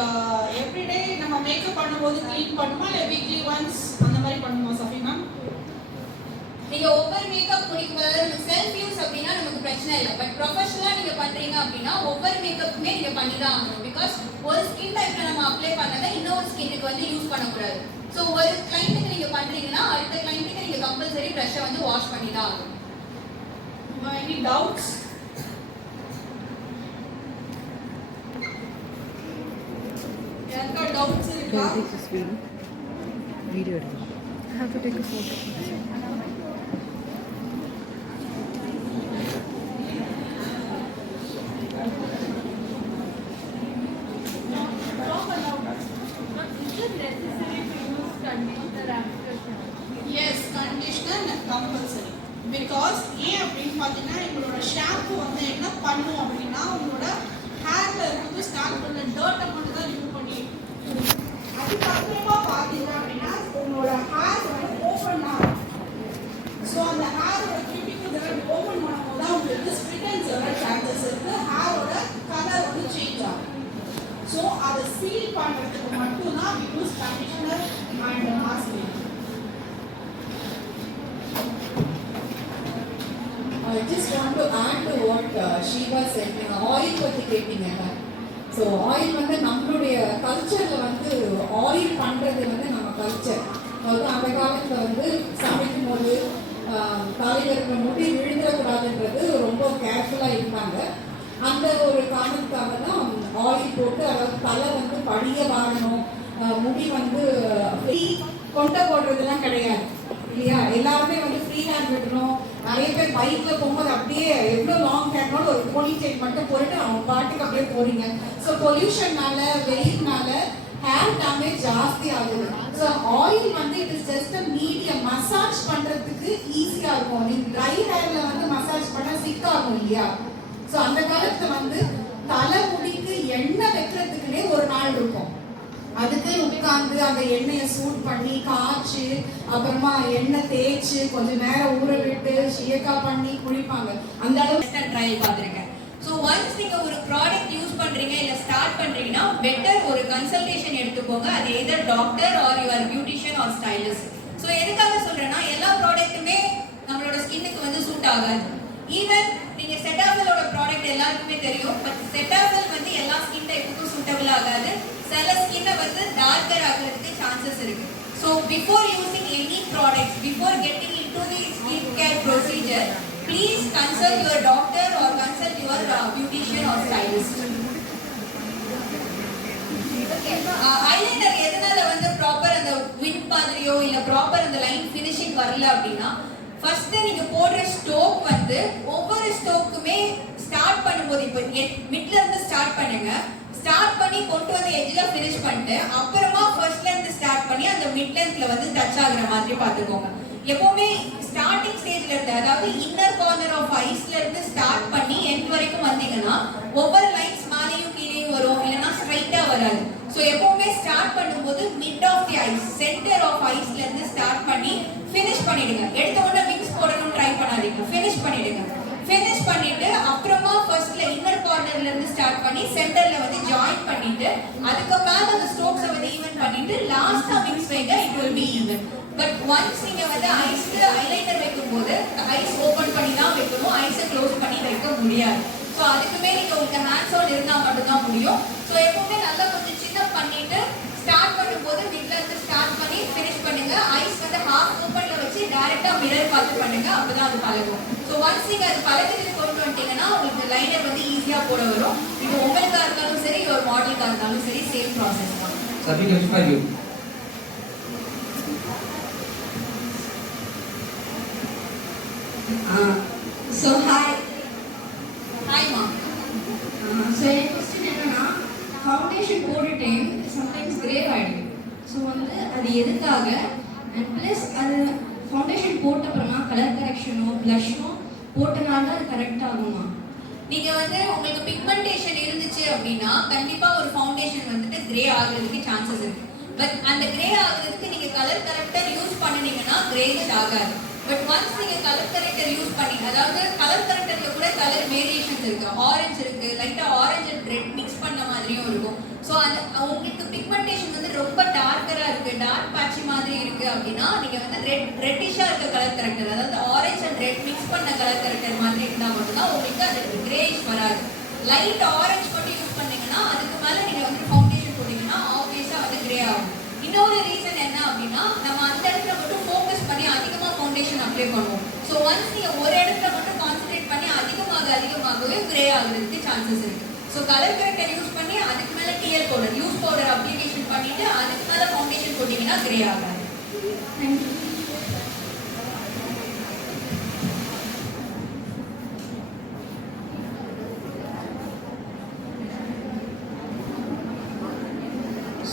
எவ்ரிடே நம்ம மேக்கப் பண்ணும்போது க்ளீன் பண்ணுமா இல்லை வீக்லி ஒன்ஸ் அந்த மாதிரி பண்ணுமா சஃபி மேம்? நீங்க ஒவ்வொரு மேக்கப் முடிக்கும் போது நமக்கு செல்ஃப் யூஸ் அப்படின்னா நமக்கு பிரச்சனை இல்லை. பட் ப்ரொஃபஷனலா நீங்க பண்றீங்க அப்படின்னா ஒவ்வொரு மேக்கப்புமே நீங்க பண்ணி தான் ஆகணும். பிகாஸ் ஒரு ஸ்கின் டைப்ல நம்ம அப்ளை பண்ணதை இன்னொரு ஸ்கின்னுக்கு வந்து யூஸ் பண்ணக்கூடாது. ஸோ ஒரு கிளைண்ட்டுக்கு நீங்க பண்றீங்கன்னா அடுத்த கிளைண்ட்டுக்கு நீங்க கம்பல்சரி ப்ரஷ்ஷை வந்து வாஷ் பண்ணி தான் ஆகணும். Any doubts? யாருக்கா doubts இருக்கா? Video editing. I have to take a photo. Yes, conditioner compulsory. Because ஏன் அப்படின்னு பார்த்தீங்கன்னா எங்களோட ஷாம்பு வந்து என்ன பண்ணும் அப்படின்னா உங்களோட ஹேர்ல இருந்து ஸ்டார்ட் பண்ண டர்ட்டை மட்டும் தான் ரிமூவ் பண்ணி அதுக்கப்புறமா பார்த்தீங்க அப்படின்னா உங்களோட ஹேர் வந்து ஓப்பன் ஆகும். ஸோ அந்த ஹேரோட கியூட்டிக்கு ஓப்பன் பண்ணும்போது தான் உங்களுக்கு ஸ்பிரிட்டன்ஸ் வர சான்சஸ் இருக்கு. ஹேரோட கலர் வந்து சேஞ்ச் ஆகும். ஸோ அதை சீல் பண்ணுறதுக்கு மட்டும்தான் use conditioner and mask. I just want to add to what Shiva said. Oil பற்றி கேட்டீங்க. ஸோ ஆயில் வந்து நம்மளுடைய கல்ச்சரில் வந்து ஆயில் பண்ணுறது வந்து நம்ம கல்ச்சர். அதாவது அந்த காலத்தில் வந்து சமைக்கும் போது தலையில் இருக்கிற முடி விழுந்துடக்கூடாதுன்றது ரொம்ப கேர்ஃபுல்லாக இருந்தாங்க. அந்த ஒரு காரணத்துக்காக தான் ஆயில் போட்டு, அதாவது தலை வந்து படிய வாழணும், முடி வந்து கொண்டை போடுறதுலாம் கிடையாது இல்லையா? எல்லாருமே வந்து ஃப்ரீ ஹேண்ட் விடணும். நிறைய பேர் பைக்கில் போகும்போது அப்படியே எவ்வளோ லாங் ஹேர்னாலும் ஒரு போனி செயின் மட்டும் போட்டு அவங்க பாட்டுக்கு அப்படியே போறீங்க. ஸோ பொல்யூஷன்னால வெயில்னால ஹேர் டேமேஜ் ஜாஸ்தி ஆகுது. ஸோ ஆயில் வந்து it is just a medium, massage பண்ணுறதுக்கு ஈஸியாக இருக்கும். நீங்கள் ட்ரை ஹேரில் வந்து மசாஜ் பண்ண சிக் ஆகும் இல்லையா? ஸோ அந்த காலத்தில் வந்து தலைமுடிக்கு எண்ணெய் வைக்கிறதுக்குன்னே ஒரு நாள் இருக்கும். அதுக்கு உட்காந்து அந்த எண்ணெயை சூட் பண்ணி காய்ச்சி அப்புறமா எண்ணெய் தேய்ச்சி கொஞ்சம் நேரம் ஊற விட்டு ஷியக்கா பண்ணி குளிப்பாங்க. அந்த அளவுக்கு ட்ரையல் பார்த்துருக்கேன். ஸோ ஒன்ஸ் நீங்க ஒரு ப்ராடக்ட் யூஸ் பண்றீங்க இல்லை ஸ்டார்ட் பண்றீங்கன்னா பெட்டர் ஒரு கன்சல்டேஷன் எடுத்துக்கோங்க. அது either doctor or your beautician or stylist. So எதுக்காக சொல்றேன்னா எல்லா ப்ராடக்ட்டுமே நம்மளோட ஸ்கின்னுக்கு வந்து சூட் ஆகாது. ஈவன் நீங்க செட்டாஃபிலோட ப்ராடக்ட் எல்லாருக்குமே தெரியும். பட் செட்டாஃபில் வந்து எல்லா ஸ்கின் டைப்புக்கும் சூட்டபிள் ஆகாது. சில ஸ்கின்னை வந்து டார்க்கர் ஆகிறதுக்கு சான்சஸ் இருக்கு. So before using any product, before getting in to the skin care procedure, please consult your doctor or consult your beautician or stylist. Eyeliner எதனால வந்து ப்ராப்பர் அந்த வின் மாதிரியோ இல்லை ப்ராப்பர் அந்த லைன் ஃபினிஷிங் வரல அப்படின்னா, ஃபர்ஸ்ட் நீங்க போடுற ஸ்டோக் வந்து ஒவ்வொரு ஸ்டோக்குமே ஸ்டார்ட் பண்ணும்போது இப்போ மிட்ல இருந்து ஸ்டார்ட் பண்ணுங்க. ஸ்டார்ட் பண்ணி கொண்டு வந்து எட்ஜ்ல ஃபினிஷ் பண்ணிட்டு அப்புறமா ஃபர்ஸ்ட்ல இருந்து ஸ்டார்ட் பண்ணி அந்த மிட் லென்த்ல வந்து டச் ஆகுற மாதிரி பார்த்துக்கோங்க. எப்பவுமே ஸ்டார்டிங் ஸ்டேஜ்ல இருந்து, அதாவது இன்னர் கார்னர் ஆஃப் ஐஸ்ல இருந்து ஸ்டார்ட் பண்ணி எண்ட் வரைக்கும் வந்தீங்கன்னா ஒவ்வொரு லைன்ஸ் மேலேயும் கீழேயும் வரும், இல்லைன்னா ஸ்ட்ரைட்டா வராது. ஸோ எப்பவுமே ஸ்டார்ட் பண்ணும்போது mid of the eyes, centre of ஐஸ்ல இருந்து ஸ்டார்ட் பண்ணி ஃபினிஷ் பண்ணிடுங்க. எடுத்த உடனே விங்ஸ் போடணும்னு ட்ரை பண்ணாதீங்க, ஃபினிஷ் பண்ணிடுங்க. ஃபினிஷ் பண்ணிட்டு அப்புறமா ஃபர்ஸ்ட்ல இன்னர் கார்னர்ல இருந்து ஸ்டார்ட் பண்ணி சென்டர்ல வந்து ஜாயின் பண்ணிட்டு அதுக்கு மேல அந்த ஸ்ட்ரோக்ஸை வந்து ஈவன் பண்ணிட்டு லாஸ்டா மிக்ஸ் வைங்க, it will be even. But once நீங்க வந்து ஐஸ்க்கு ஹைலைட்டர் வைக்கும்போது ஐஸ் ஓபன் பண்ணி தான் வைக்கணும், ஐஸை க்ளோஸ் பண்ணி வைக்க முடியாது. ஸோ அதுக்குமே நீங்க உங்களுக்கு ஹேண்ட்ஸ் ஆன் இருந்தால் மட்டும்தான் முடியும். ஸோ எப்பவுமே நல்லா கொஞ்சம் சின்ன பண்ணிட்டு ஸ்டார்ட் பண்ணும்போது மிட்ல இருந்து ஸ்டார்ட் பண்ணி ஃபினிஷ் பண்ணுங்க. ஐஸ் வந்து ஹாஃப் ஓப்பன்ல வச்சு டைரக்டா மிரர் பார்த்து பண்ணுங்க, அப்பதான் அது பழகும். ஸோ ஒன்ஸ் நீங்க அது பழகிட்டு கொண்டு வந்துட்டீங்கன்னா உங்களுக்கு லைனர் வந்து ஈஸியா போட வரும். இப்போ உங்களுக்கா இருந்தாலும் சரி, ஒரு மாடலுக்கா இருந்தாலும் சரி, சேம் ப்ராசஸ் தான். Safi, question for you. So hi. Hi ma. So N question என்னன்னா, ஃபவுண்டேஷன் போட்டுட்டேன் சம்டைம்ஸ் கிரே ஆகிடும். ஸோ வந்து அது எதுக்காக, அண்ட் ப்ளஸ் அது ஃபவுண்டேஷன் போட்ட அப்புறமா கலர் கரெக்ஷனோ ப்ளஷோ போட்டனால அது கரெக்ட் ஆகுமா? நீங்க வந்து உங்களுக்கு பிக்மெண்டேஷன் இருந்துச்சு அப்படின்னா கண்டிப்பா ஒரு ஃபவுண்டேஷன் வந்துட்டு கிரே ஆகுறதுக்கு சான்சஸ் இருக்கு. பட் அந்த கிரே ஆகுறதுக்கு நீங்க கலர் கரெக்டர் யூஸ் பண்ணினீங்கன்னா கிரேஷ் ஆகாது. பட் ஒன்ஸ் நீங்க கலர் கரெக்டர் யூஸ் பண்ணி, அதாவது கலர் கரெக்டர்ல கூட கலர் வேரியேஷன்ஸ் இருக்கு. ஆரஞ்சு இருக்கு, லைட்டா ஆரஞ்சு அண்ட் ரெட் மிக்ஸ் பண்ண மாதிரியும் இருக்கும். ஸோ அந்த உங்களுக்கு பிக்மெண்டேஷன் வந்து ரொம்ப டார்க்கரா இருக்கு, டார்க் பேட்சி மாதிரி இருக்கு அப்படின்னா நீங்க வந்து ரெட்டிஷா இருக்க கலர் கரெக்டர், அதாவது ஆரஞ்சு அண்ட் ரெட் மிக்ஸ் பண்ண கலர் கரெக்டர் மாதிரி இருந்தா மட்டும்தான் உங்களுக்கு அது கிரேஷ் வராது. லைட் ஆரஞ்சு மட்டும் யூஸ் பண்ணீங்கன்னா அதுக்கு மேல நீங்க வந்து ஃபவுண்டேஷன் போட்டீங்கன்னா ஆப்வியஸா வந்து கிரே ஆகும். இன்னொரு ரீசன் என்ன அப்படின்னா, நம்ம அந்த இடத்துல மட்டும் ஃபோக்கஸ் பண்ணி அதிகமா ஃபவுண்டேஷன் அப்ளை பண்ணுவோம். ஸோ ஒன்ஸ் நீங்க ஒரு இடத்துல மட்டும் கான்சென்ட்ரேட் பண்ணி அதிகமாகவே கிரே ஆகுறதுக்கு சான்சஸ் இருக்கு. ஸோ கலர் கரெக்டர் யூஸ் பண்ணி அதுக்கு மேல டிஎல் பவுடர், லூஸ் பவுடர் அப்ளிகேஷன் பண்ணிட்டு அதுக்கு மேல ஃபவுண்டேஷன் போட்டீங்கன்னா கிரே ஆகாது. Thank you.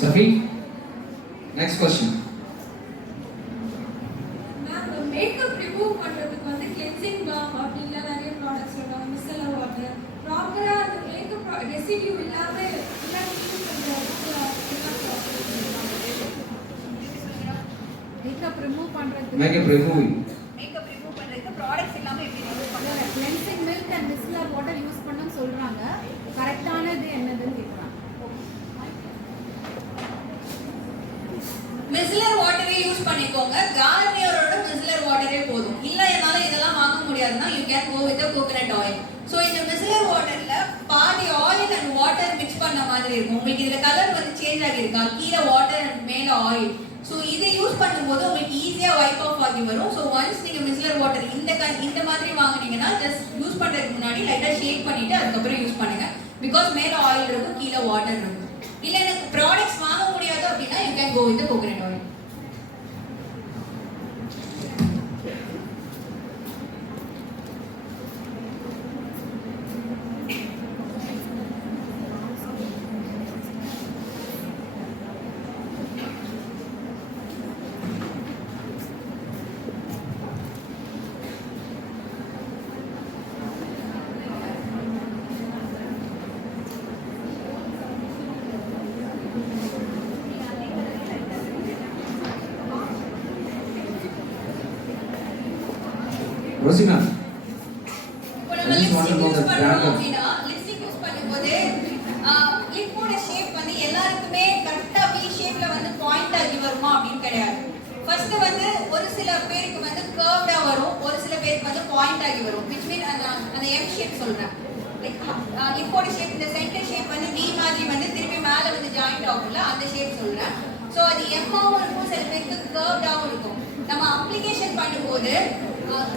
Safi, next question. Makeup remove பண்றதுக்கு வந்து கிளென்சிங் பாம் அப்படின்னா நிறைய ப்ராடக்ட்ஸ் சொல்றாங்க, மிஸ்ஸலர் வாட்டர். ப்ராப்பரா அந்த மேக்கப் ரெசிடியூ இல்லாம யூஸ் பண்றதுக்கு மேக்கப் ரிமூவ் பண்றதுக்கு Makeup removing. மேக்கப் ரிமூவ் பண்றதுக்கு ப்ராடக்ட்ஸ் இல்லாம எப்படி ரிமூவ் பண்றது? Cleansing milk and micellar water use பண்ணனும் சொல்றாங்க. கரெக்ட்டானது என்னதுன்னு கேக்குறாங்க. மிஸ்லர் வாட்டரே யூஸ் பண்ணிக்கோங்க. கார்னியரோட மிஸ்லர் வாட்டரே போதும். இல்ல என்னால இதெல்லாம் வாங்க முடியாதுன்னா you can go with the coconut oil. So இந்த மிஸ்லர் வாட்டர்ல பாதி ஆயில் அண்ட் வாட்டர் மிக்ஸ் பண்ண மாதிரி இருக்கும். உங்களுக்கு இதுல கலர் வந்து சேஞ்ச் ஆகிருக்கா, கீழே வாட்டர் அண்ட் மேல ஆயில். சோ இதை யூஸ் பண்ணும்போது உங்களுக்கு ஈஸியா வைப் ஆஃப் ஆகி வரும். சோ ஒன்ஸ் நீங்க மிஸ்லர் வாட்டர் இந்த மாதிரி வாங்குனீங்கன்னா ஜஸ்ட் யூஸ் பண்றதுக்கு முன்னாடி லைட்டா ஷேக் பண்ணிட்டு அதுக்கப்புறம் யூஸ் பண்ணுங்க. பிகாஸ் மேல ஆயில் இருக்கும், கீழே வாட்டர் இருக்கும். இல்ல எனக்கு ப்ராடக்ட்ஸ் வாங்க முடியாது அப்படின்னா you can go with the coconut oil. Rosina, இப்போ நம்ம லிப்ஸ்டிக் யூஸ் பண்றோம் அப்படின்னா லிப்ஸ்டிக் யூஸ் பண்ணும்போது லிப்போட ஷேப் வந்து எல்லாருக்குமே கரெக்டா V ஷேப்ல வந்து பாயிண்ட் ஆகி வருமா அப்படின்னு கிடையாது. ஃபர்ஸ்ட் வந்து ஒரு சில பேருக்கு வந்து கர்வ்டா வரும், ஒரு சில பேருக்கு வந்து பாயிண்ட் ஆகி வரும். which mean அந்த M ஷேப் சொல்றேன். லைக் லிப்போட ஷேப், இந்த சென்டர் ஷேப் வந்து V மாதிரி வந்து திருப்பி மேல வந்து ஜாயிண்ட் ஆகும்ல, அந்த ஷேப் சொல்றேன். சோ அது M-ஆவும் இருக்கும், சில பேருக்கு கர்வ்டாவும் இருக்கும். நம்ம அப்ளிகேஷன் பண்ணும்போது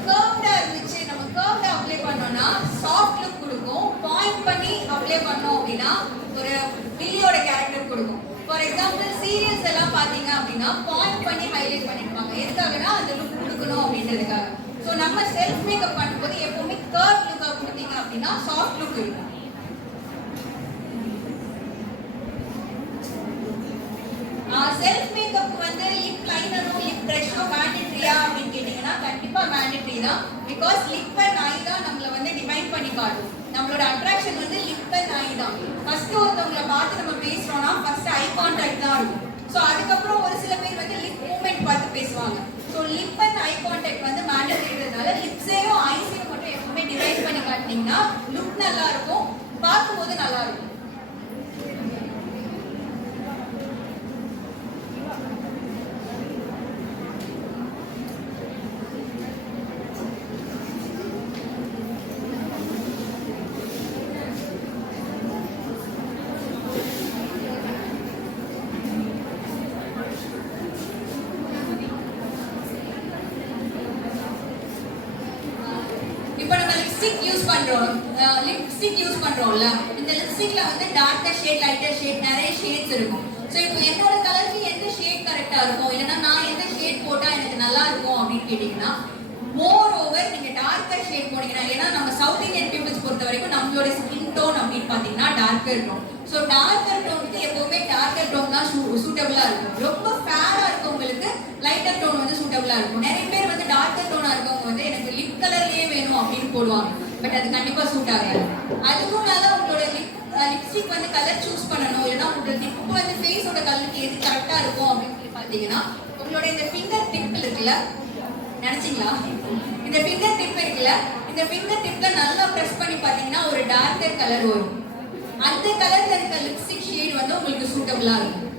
கர்வ்டா இருந்துச்சு, நம்ம கர்வ்டா அப்ளை பண்ணோம்னா சாஃப்ட் லுக் கொடுக்கும். பாயிண்ட் பண்ணி அப்ளை பண்ணோம் அப்படின்னா ஒரு வில்லியோட கேரக்டர் கொடுக்கும். ஃபார் எக்ஸாம்பிள் சீரியல்ஸ் எல்லாம் பாத்தீங்க அப்படின்னா பாயிண்ட் பண்ணி ஹைலைட் பண்ணிருப்பாங்க. எதுக்காகனா அந்த லுக் கொடுக்கணும் அப்படின்றதுக்காக. ஸோ நம்ம செல்ஃப் மேக்கப் பண்ணும்போது எப்பவுமே கர்வ் லுக்கா கொடுத்தீங்க அப்படின்னா சாஃப்ட் லுக் இருக்கும். செல்ஃப் மேக்கப் வந்து லிப் லைனரும் லிப் பிரஷோ மேண்டேட்டரியா அப்படின்னு கேட்டீங்கன்னா கண்டிப்பா மேண்டேட்டரி தான். பிகாஸ் லிப் அண்ட் ஐ தான் நம்மள வந்து டிவைன் பண்ணி காட்டும். நம்மளோட அட்ராக்ஷன் வந்து லிப் அண்ட் ஐ தான். ஃபர்ஸ்ட் ஒருத்தவங்களை பார்த்து நம்ம பேசுறோம்னா ஃபர்ஸ்ட் ஐ கான்டாக்ட் தான் இருக்கும். ஸோ அதுக்கப்புறம் ஒரு சில பேர் வந்து லிப் மூவ்மெண்ட் பார்த்து பேசுவாங்க. So lip and eye contact வந்து மேண்டேட்டரின்றதுனால லிப்ஸையும் ஐஸையும் மட்டும் எப்பவுமே டிவைன் பண்ணி காட்டினீங்கன்னா லுக் நல்லா இருக்கும், பார்க்கும்போது நல்லா இருக்கும். பண்றோம், லிப்ஸ்டிக் யூஸ் பண்றோம்ல, இந்த லிப்ஸ்டிக்ல வந்து டார்க்கர் ஷேட், லைட்டர் ஷேட் நிறைய ஷேட்ஸ் இருக்கும். ஸோ இப்போ என்னோட கலருக்கு எந்த ஷேட் கரெக்டா இருக்கும், இல்லைன்னா நான் எந்த ஷேட் போட்டா எனக்கு நல்லா இருக்கும் அப்படின்னு கேட்டீங்கன்னா, மோர் ஓவர் நீங்க டார்க்கர் ஷேட் போனீங்கன்னா, ஏன்னா நம்ம சவுத் இந்தியன் பீப்புள்ஸ் பொறுத்த வரைக்கும் நம்மளோட ஸ்கின் டோன் அப்படின்னு பாத்தீங்கன்னா டார்க்கர் டோன். ஸோ டார்க்கர் டோனுக்கு எப்பவுமே டார்க்கர் டோன் தான் சூட்டபிளா இருக்கும். ரொம்ப ஃபேரா இருக்கவங்களுக்கு லைட்டர் டோன் வந்து சூட்டபிளா இருக்கும். நிறைய பேர் வந்து டார்க்கர் டோனா இருக்கவங்க வந்து எனக்கு லிப் கலர்லயே வேணும் அப்படின்னு போடுவாங்க. பட் அது கண்டிப்பா சூட் ஆகாது. அதுக்கும் மேல உங்களோட லிப்ஸ்டிக் வந்து கலர் சூஸ் பண்ணணும், இல்லைன்னா உங்களோட லிப் வந்து ஃபேஸோட கலருக்கு எது கரெக்டா இருக்கும் அப்படின்னு சொல்லி பாத்தீங்கன்னா, உங்களோட இந்த ஃபிங்கர் டிப் இருக்குல்ல, நினைச்சீங்களா? இந்த ஃபிங்கர் டிப் இருக்குல்ல, இந்த ஃபிங்கர் டிப்ல நல்லா பிரஸ் பண்ணி பாத்தீங்கன்னா ஒரு டார்க்கர் கலர் வரும். அந்த கலர்ல இருக்க லிப்ஸ்டிக் ஷேட் வந்து உங்களுக்கு சூட்டபிளா இருக்கும்.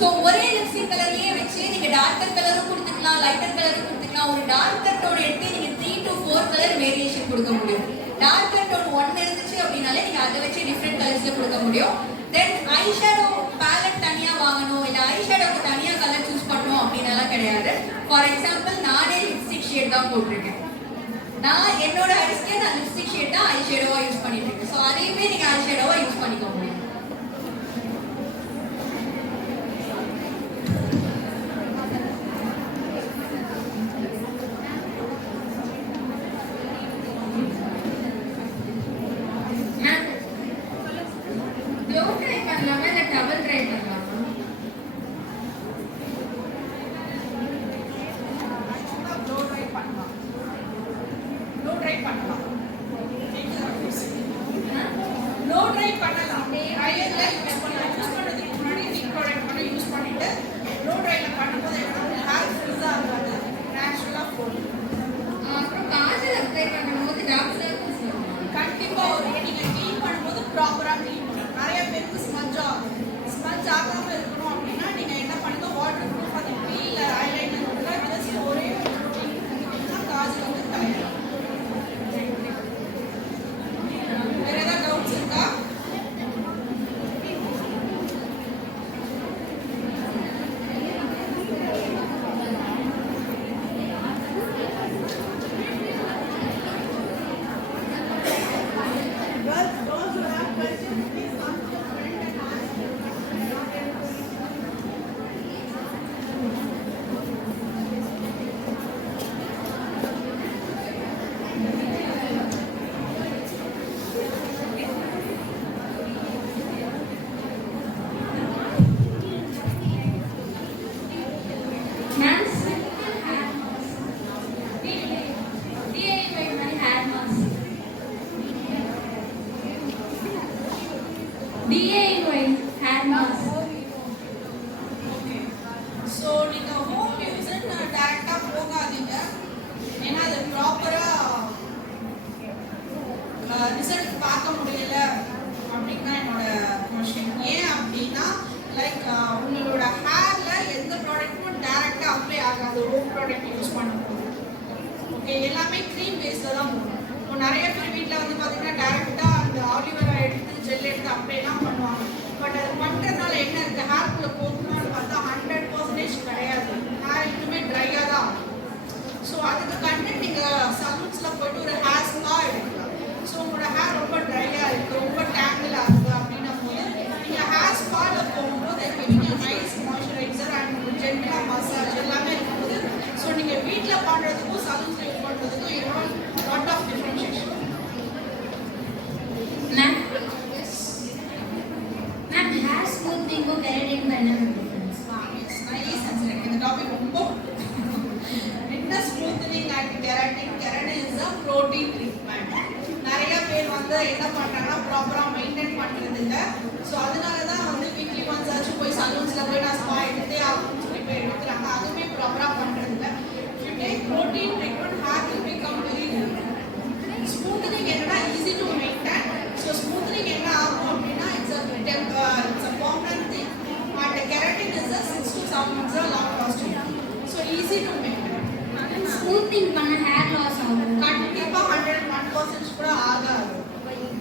சோ ஒரே லிப்ஸ்டிக் கலர்லயே வச்சு நீங்க டார்க்கர் கலரும் கொடுத்துக்கலாம், லைட்டர் கலரும் கொடுத்துக்கலாம். ஒரு டார்க்கர் டோன் எடுத்து நீங்க 3 to 4 கலர் வேரியேஷன் கொடுக்க முடியும். டார்க்கர் டோன் 1 இருந்துச்சு அப்படினாலே நீங்க அதை வச்சு டிஃபரெண்ட் கலர்ஸ்ல கொடுக்க முடியும். தென் ஐ ஷேடோ பேலட் தனியா வாங்கணும், இல்ல ஐ ஷேடோக்கு தனியா கலர் சூஸ் பண்ணணும் அப்படினால கிடையாது. ஃபார் எக்ஸாம்பிள் நானே லிப்ஸ்டிக் ஷேட் தான் போட்டிருக்கேன். நான் என்னோட ஐஸ்க்கு நான் லிப்ஸ்டிக் ஷேட் தான் ஐ ஷேடோவா யூஸ் பண்ணிட்டு இருக்கேன். ஸோ அதையுமே நீங்க ஐ ஷேடோவா யூஸ் பண்ணிக்க முடியும்.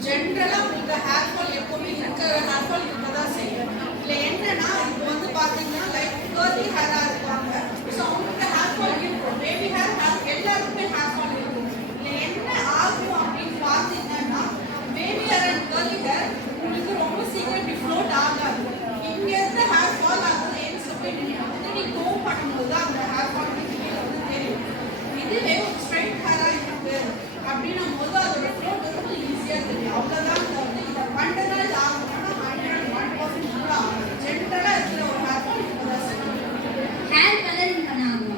ஜென்ரலா உங்களுக்கு ஹேர் ஃபால் எப்பவுமே இருக்க ஹேர் ஃபால் இருக்கதான் செய்யும். இல்லை என்னன்னா இப்போ வந்து பார்த்தீங்கன்னா லைக் கேர்லி ஹேரா இருப்பாங்க. ஸோ அவங்களுக்கு ஹேர் ஃபால் இருக்கும். பேபி ஹேர் எல்லாருக்குமே ஹேர் ஃபால் இருக்கும். இல்லை என்ன ஆகும் பண்ணும்போது தான் அந்த ஹேர் ஃபால் வந்து தெரியும். இதுவே ஒரு ஸ்ட்ரைட் ஹேராக இருக்கு அப்படின்னும் போது அதோட ஃப்ளோ ரொம்ப ஈஸியாக தெரியும். அவ்வளோதான் வந்து இதை பண்ணுறதுனால இது ஆகணும்னா 101% கூட ஆகும். ஜென்ரலாக இருக்கிற ஒரு ஹேர் ஃபால் இப்போதான் சரி. ஹேர் கலரிங் பண்ணாங்க.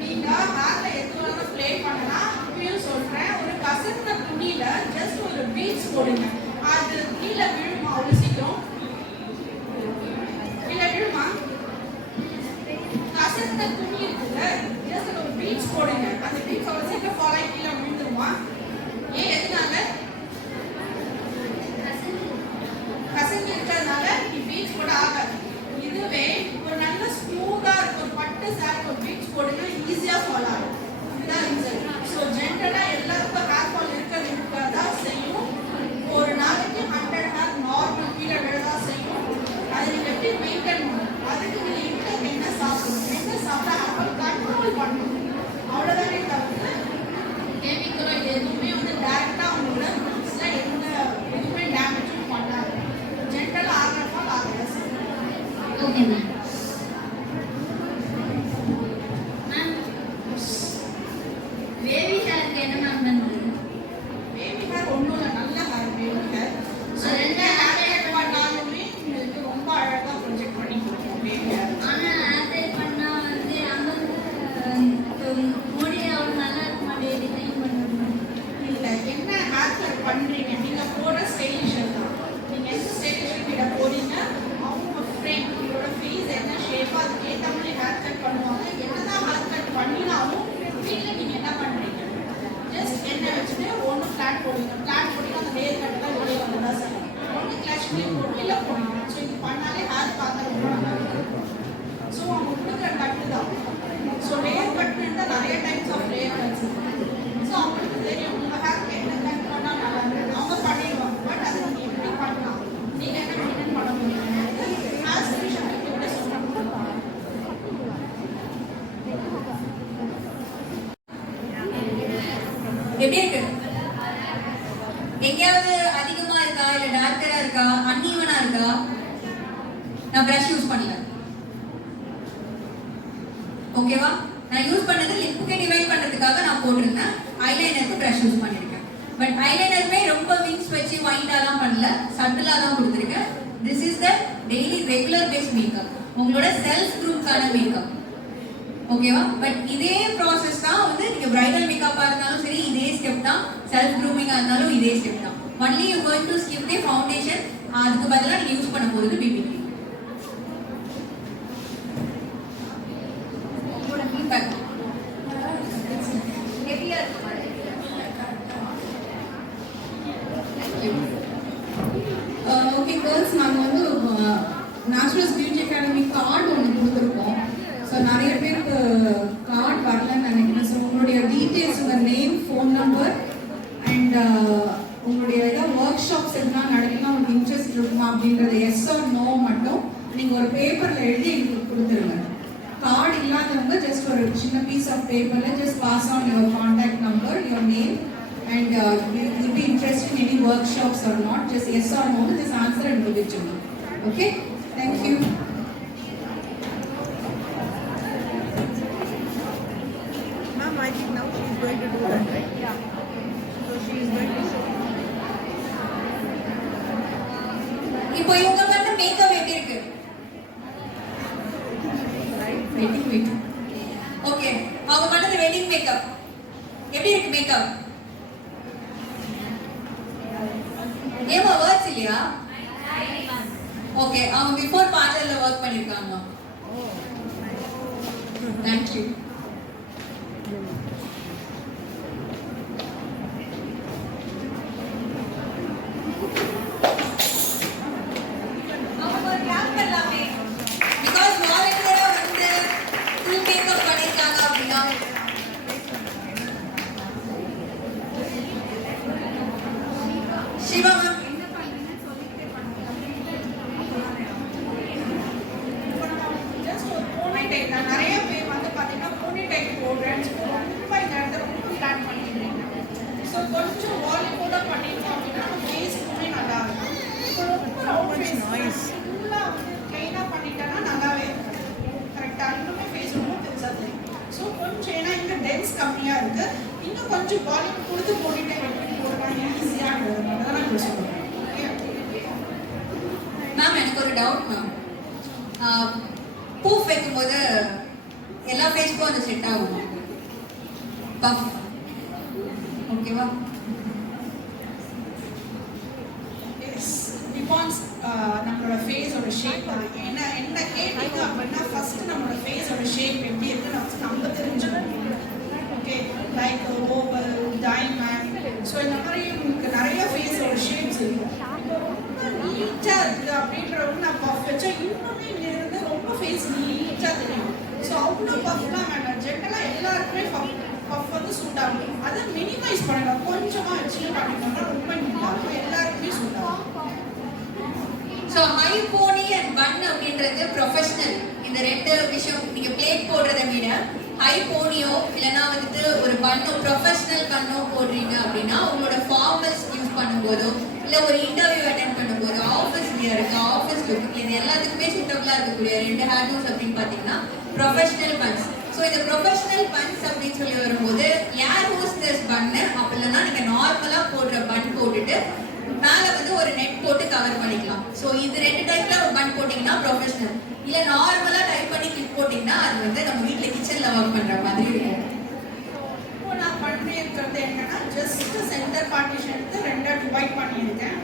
நீங்கள் ஹேரில் எது வேணாலும் ப்ளே பண்ணனா இப்பயும் சொல்கிறேன், ஒரு கசந்த துணியில் ஜஸ்ட் ஒரு பீட்ஸ் போடுங்க. அது கீழே விழுமா அவ்வளோ சீக்கிரம்? கீழே விழுமா? கசந்த துணி இருக்குல்ல, ஜஸ்ட் ஒரு பீட்ஸ் போடுங்க. அந்த பீட்ஸ் அவ்வளோ சீக்கிரம் ஃபால் ஆகி கீழே விழுந்துருமா? ஏன் எதுனால? கசங்கி இருக்கிறதுனால நீ பீட்ஸ் போட ஆகாது. இதுவே ஒரு நல்ல ஸ்மூத்தாக இருக்கும் ஒரு பட்டு சாரி ஒரு பீட்ஸ் போடுங்க, ஈஸியாக ஃபால் ஆகும். இதுதான் ரீசன். ஸோ ஜென்ரலாக எல்லாருக்கும் ஹேர் ஃபால் இருக்கிறதா செய்யும். ஒரு நாளைக்கு 100 ஹேர் நார்மல் கீழே விழதான் செய்யும். அது நீங்கள் எப்படி மெயின்டைன் பண்ணணும்? அதுக்கு நீங்கள் இன்டேக் என்ன சாப்பிடணும், என்ன சாப்பிட்டா ஹேர் ஃபால் கண்ட்ரோல் பண்ணணும். அவ்வளோதானே தவிர்த்து கெமிக்கலோ இது எதுவுமே வந்து டேரெக்டாக அவங்களோட ரூட்ஸில் எந்த எதுவுமே டேமேஜும் பண்ணாது. ஜென்ரலாக ஆகிற ஃபால் ஆகலை sir. Okay ma'am. Ma'am baby ஹேருக்கு என்ன மேம் பண்ணுறது? பேபி ஹேர் ஒன்றும் இல்லை, நல்ல ஹேர் பேபி ஹேர். ஸோ எந்த ஹேர் கட் பண்ணாலுமே உங்களுக்கு ரொம்ப அழகாக ப்ரொஜெக்ட் பண்ணி கொடுக்கும் பேபி ஹேர். ஆனால் ஹேர் பண்ணால் வந்து அங்கே முடி அவ்வளோ நல்லா இருக்க மாட்டேங்குது, டிசைன் பண்ணுறது. இல்லை, என்ன ஹேர் கட் பண்ணுறீங்க நீங்கள் போகிற ஸ்டைலிஷன் தான். நீங்கள் எந்த ஸ்டைலிஷன் கிட்ட போறீங்க, அவங்க ஃப்ரேம் உங்களோட ஃபேஸ் என்ன ஷேப்போ அதுக்கு ஏற்ற மாதிரி ஹேர் கட் பண்ணுவாங்க. என்னதான் ஹேர் கட் பண்ணினாலும் வீட்டில் நீங்கள் என்ன பண்ணுறீங்க, ஜஸ்ட் எண்ணெய் வச்சுட்டு ஒன்று ஃப்ளாட் போடுவீங்க. ஃப்ளாட் போட்டிங்கன்னா அந்த லேயர் கட்டெல்லாம் வெளியே வந்து தான் செய்யும். ஒன்று கிளாஷ் பண்ணி போட்டு இல்லை போடுவீங்க. ஸோ இது பண்ணாலே ஹேர் பார்க்க ரொம்ப நல்லா இருக்கும். ஸோ அவங்க கொடுக்குற கட்டு தான். ஸோ லேயர் கட் இருந்தால் நிறைய டைப்ஸ் ஆஃப் லேயர் கட்ஸ் இருக்கு. ஸோ அவங்களுக்கு தெரியும் உங்கள் ஹேருக்கு என்ன கட் பண்ணால் நல்லா இருக்கு. அவங்க பண்ணிடுவாங்க. பட் அதை நீங்கள் எப்படி பண்ணலாம், நீங்கள் என்ன மெயின்டைன் பண்ண முடியும், ஹேர் ஸ்டைலிஷன் எப்படி சொல்லுவாங்க. எப்படி இருக்கு? எங்கேயாவது அதிகமா இருக்கா, இல்ல டார்க்கரா இருக்கா, அன்ஈவனா இருக்கா? நான் பிரஷ் யூஸ் பண்ணிக்கிறேன். ஓகேவா? நான் யூஸ் பண்ணது லிப்புக்கே டிவைட் பண்றதுக்காக நான் போட்டிருந்தேன். ஐலைனருக்கு பிரஷ் யூஸ் பண்ணிருக்கேன். பட் ஐலைனருமே ரொம்ப விங்ஸ் வச்சு ஒயிட்டாலாம் பண்ணல, சட்டிலா தான் கொடுத்துருக்கேன். This is the daily regular base makeup, உங்களோட செல்ஃப் குரூப்கான மேக்கப். ஓகேவா? பட் இதே ப்ராசஸ் தான் வந்து நீங்க பிரைடல் மேக்கப்பா இருந்தாலும் சரி, இதே ஸ்டெப் தான். செல்ஃப் க்ரூமிங்கா இருந்தாலும் இதே ஸ்டெப் தான். Only you going to skip the foundation. அதுக்கு பதிலாக நீங்க யூஸ் பண்ண போகிறது பிபி கிரீம். உங்களோட ஃபீட்பேக் ஹெவியா இருக்கு. ஓகே கேர்ள்ஸ், நாங்கள் வந்து நேச்சுரல்ஸ் பியூட்டி அகாடமி கார்டு ஒன்று கொடுத்துருக்கோம். ஸோ நிறைய பேருக்கு கார்டு வரலன்னு நினைக்கிறேன். ஸோ உங்களுடைய டீட்டெயில்ஸ், உங்கள் நேம், ஃபோன் நம்பர் அண்ட் உங்களுடைய ஏதாவது ஒர்க் ஷாப்ஸ் எதுனா நடத்தினா உங்களுக்கு இன்ட்ரெஸ்ட் இருக்குமா அப்படின்றத எஸ் ஆர் நோ மட்டும் நீங்கள் ஒரு பேப்பரில் எழுதி எங்களுக்கு கொடுத்துருங்க. கார்டு இல்லாதவங்க ஜஸ்ட் ஒரு சின்ன பீஸ் ஆஃப் பேப்பரில் just pass on your contact number, your name and you'll be interested in any workshops or not. Just yes or no, just answer and give it to me. Okay? Thank you. Ma'am, I think now she is going to do that, right? Yeah. So she is going to show. இப்போ இவங்க பண்ண makeup எப்படி இருக்கு? Wedding makeup. Okay, அவங்க பண்ணது wedding makeup எப்படி இருக்கு? Makeup ஏமா வேர்ட்ஸ் இல்லையா? ஓகே, அவங்க பிஃபோர் பார்லர்ல ஒர்க் பண்ணிருக்காங்க. Thank you. அவங்க ஒரு கிளாப் பண்ணலாமே. பிகாஸ் வாலண்டியரா வந்து ஃபுல் மேக்கப் பண்ணிருக்காங்க அப்படின்னா. சிவா மேம் ஜஸ்ட் ஒரு போனி டைப் தான். நிறைய பேர் வந்து பார்த்தீங்கன்னா போனி டைப் போடுறேன்னு சொல்லி ரொம்ப இந்த இடத்துல ரொம்ப பிளான் பண்ணிக்கிறீங்க. ஸோ கொஞ்சம் வால்யூமோட பண்ணிட்டோம் அப்படின்னா நம்ம ஃபேஸ்க்குமே நல்லா இருக்கும். இப்போ ரொம்ப ரவுண்ட் ஃபேஸ் ஃபுல்லாக வந்து ப்ளைனாக பண்ணிட்டோன்னா நல்லாவே இருக்கும். கரெக்டாக இன்னுமே ஃபேஸ் கொஞ்சம் வால்யூம் கொடுத்து போட்டுட்டே எப்படி போடுறாங்க ஈஸியாகிறதுனால தான் நான் சொல்கிறேன். மேம் எனக்கு ஒரு டவுட் மேம். பூ வைக்கும்போது எல்லா ஃபேஸ்க்கும் அது செட் ஆகும் பஃப் ஓகேவா? டிபான்ஸ் நம்மளோட ஃபேஸோட ஷேப் அது என்ன கேட்டீங்க அப்படின்னா ஃபர்ஸ்ட் நம்மளோட ஃபேஸோட ஷேப் எப்படி இருக்குன்னு நம்ம தெரிஞ்சுக்கணும். Okay, like oval, diamond. So இந்த மாதிரி உங்களுக்கு நிறைய ஃபேஸோட ஷேப்ஸ் இருக்கும். நீட்டாக இருக்குது அப்படின்றவங்க நான் பஃப் வச்சா இன்னுமே இங்கே இருந்து ரொம்ப ஃபேஸ் நீட்டாக தெரியும். ஸோ அவ்வளோ பஃப்லாம் வேண்டாம். ஜென்ரலாக எல்லாருக்குமே பஃப் வந்து சூட் ஆகும். அதை மினிமைஸ் பண்ணலாம், கொஞ்சமாக வச்சுட்டு பண்ணிட்டோம்னா ரொம்ப நீட்டாக இருக்கும், எல்லாருக்குமே சூட் ஆகும். ஸோ ஹை போனி அண்ட் பன் அப்படின்றது ப்ரொஃபஷனல். இந்த ரெண்டு விஷயம் நீங்க பிளேட் போடுறத விட ஹை போனியோ இல்லைன்னா வந்துட்டு ஒரு பன்னோ ப்ரொஃபஷனல் பன்னோ போடுறீங்க அப்படின்னா உங்களோட ஃபார்மல்ஸ் யூஸ் பண்ணும்போதோ இல்லை ஒரு இன்டர்வியூ அட்டென்ட் பண்ணும்போது ஆஃபீஸ் வியருக்கு ஆஃபீஸ் லுக் இது எல்லாத்துக்குமே சூட்டபிளாக இருக்கக்கூடிய ரெண்டு ஹேர் டூஸ் அப்படின்னு பார்த்தீங்கன்னா ப்ரொஃபஷனல் பன்ஸ். ஸோ இந்த ப்ரொஃபஷனல் பன்ஸ் அப்படின்னு சொல்லி வரும்போது ஏர் ஹோஸ்டர்ஸ் பன்னு அப்படி இல்லைன்னா நீங்கள் நார்மலாக போடுற பன் போட்டுட்டு மேலே வந்து ஒரு நெட் போட்டு கவர் பண்ணிக்கலாம். ஸோ இது ரெண்டு டைப்ல ஒரு பன் போட்டிங்கன்னா ப்ரொஃபஷனல். இல்லை நார்மலாக டைப் பண்ணி கிளிக் போட்டிங்கன்னா அது வந்து நம்ம வீட்டில் கிச்சனில் ஒர்க் பண்ணுற மாதிரி இருக்கும். இப்போ நான் பண்ணியிருக்கிறது என்னன்னா ஜஸ்ட் சென்டர் பார்ட்டிஷன் எடுத்து ரெண்டாக டிவைட் பண்ணியிருக்கேன்.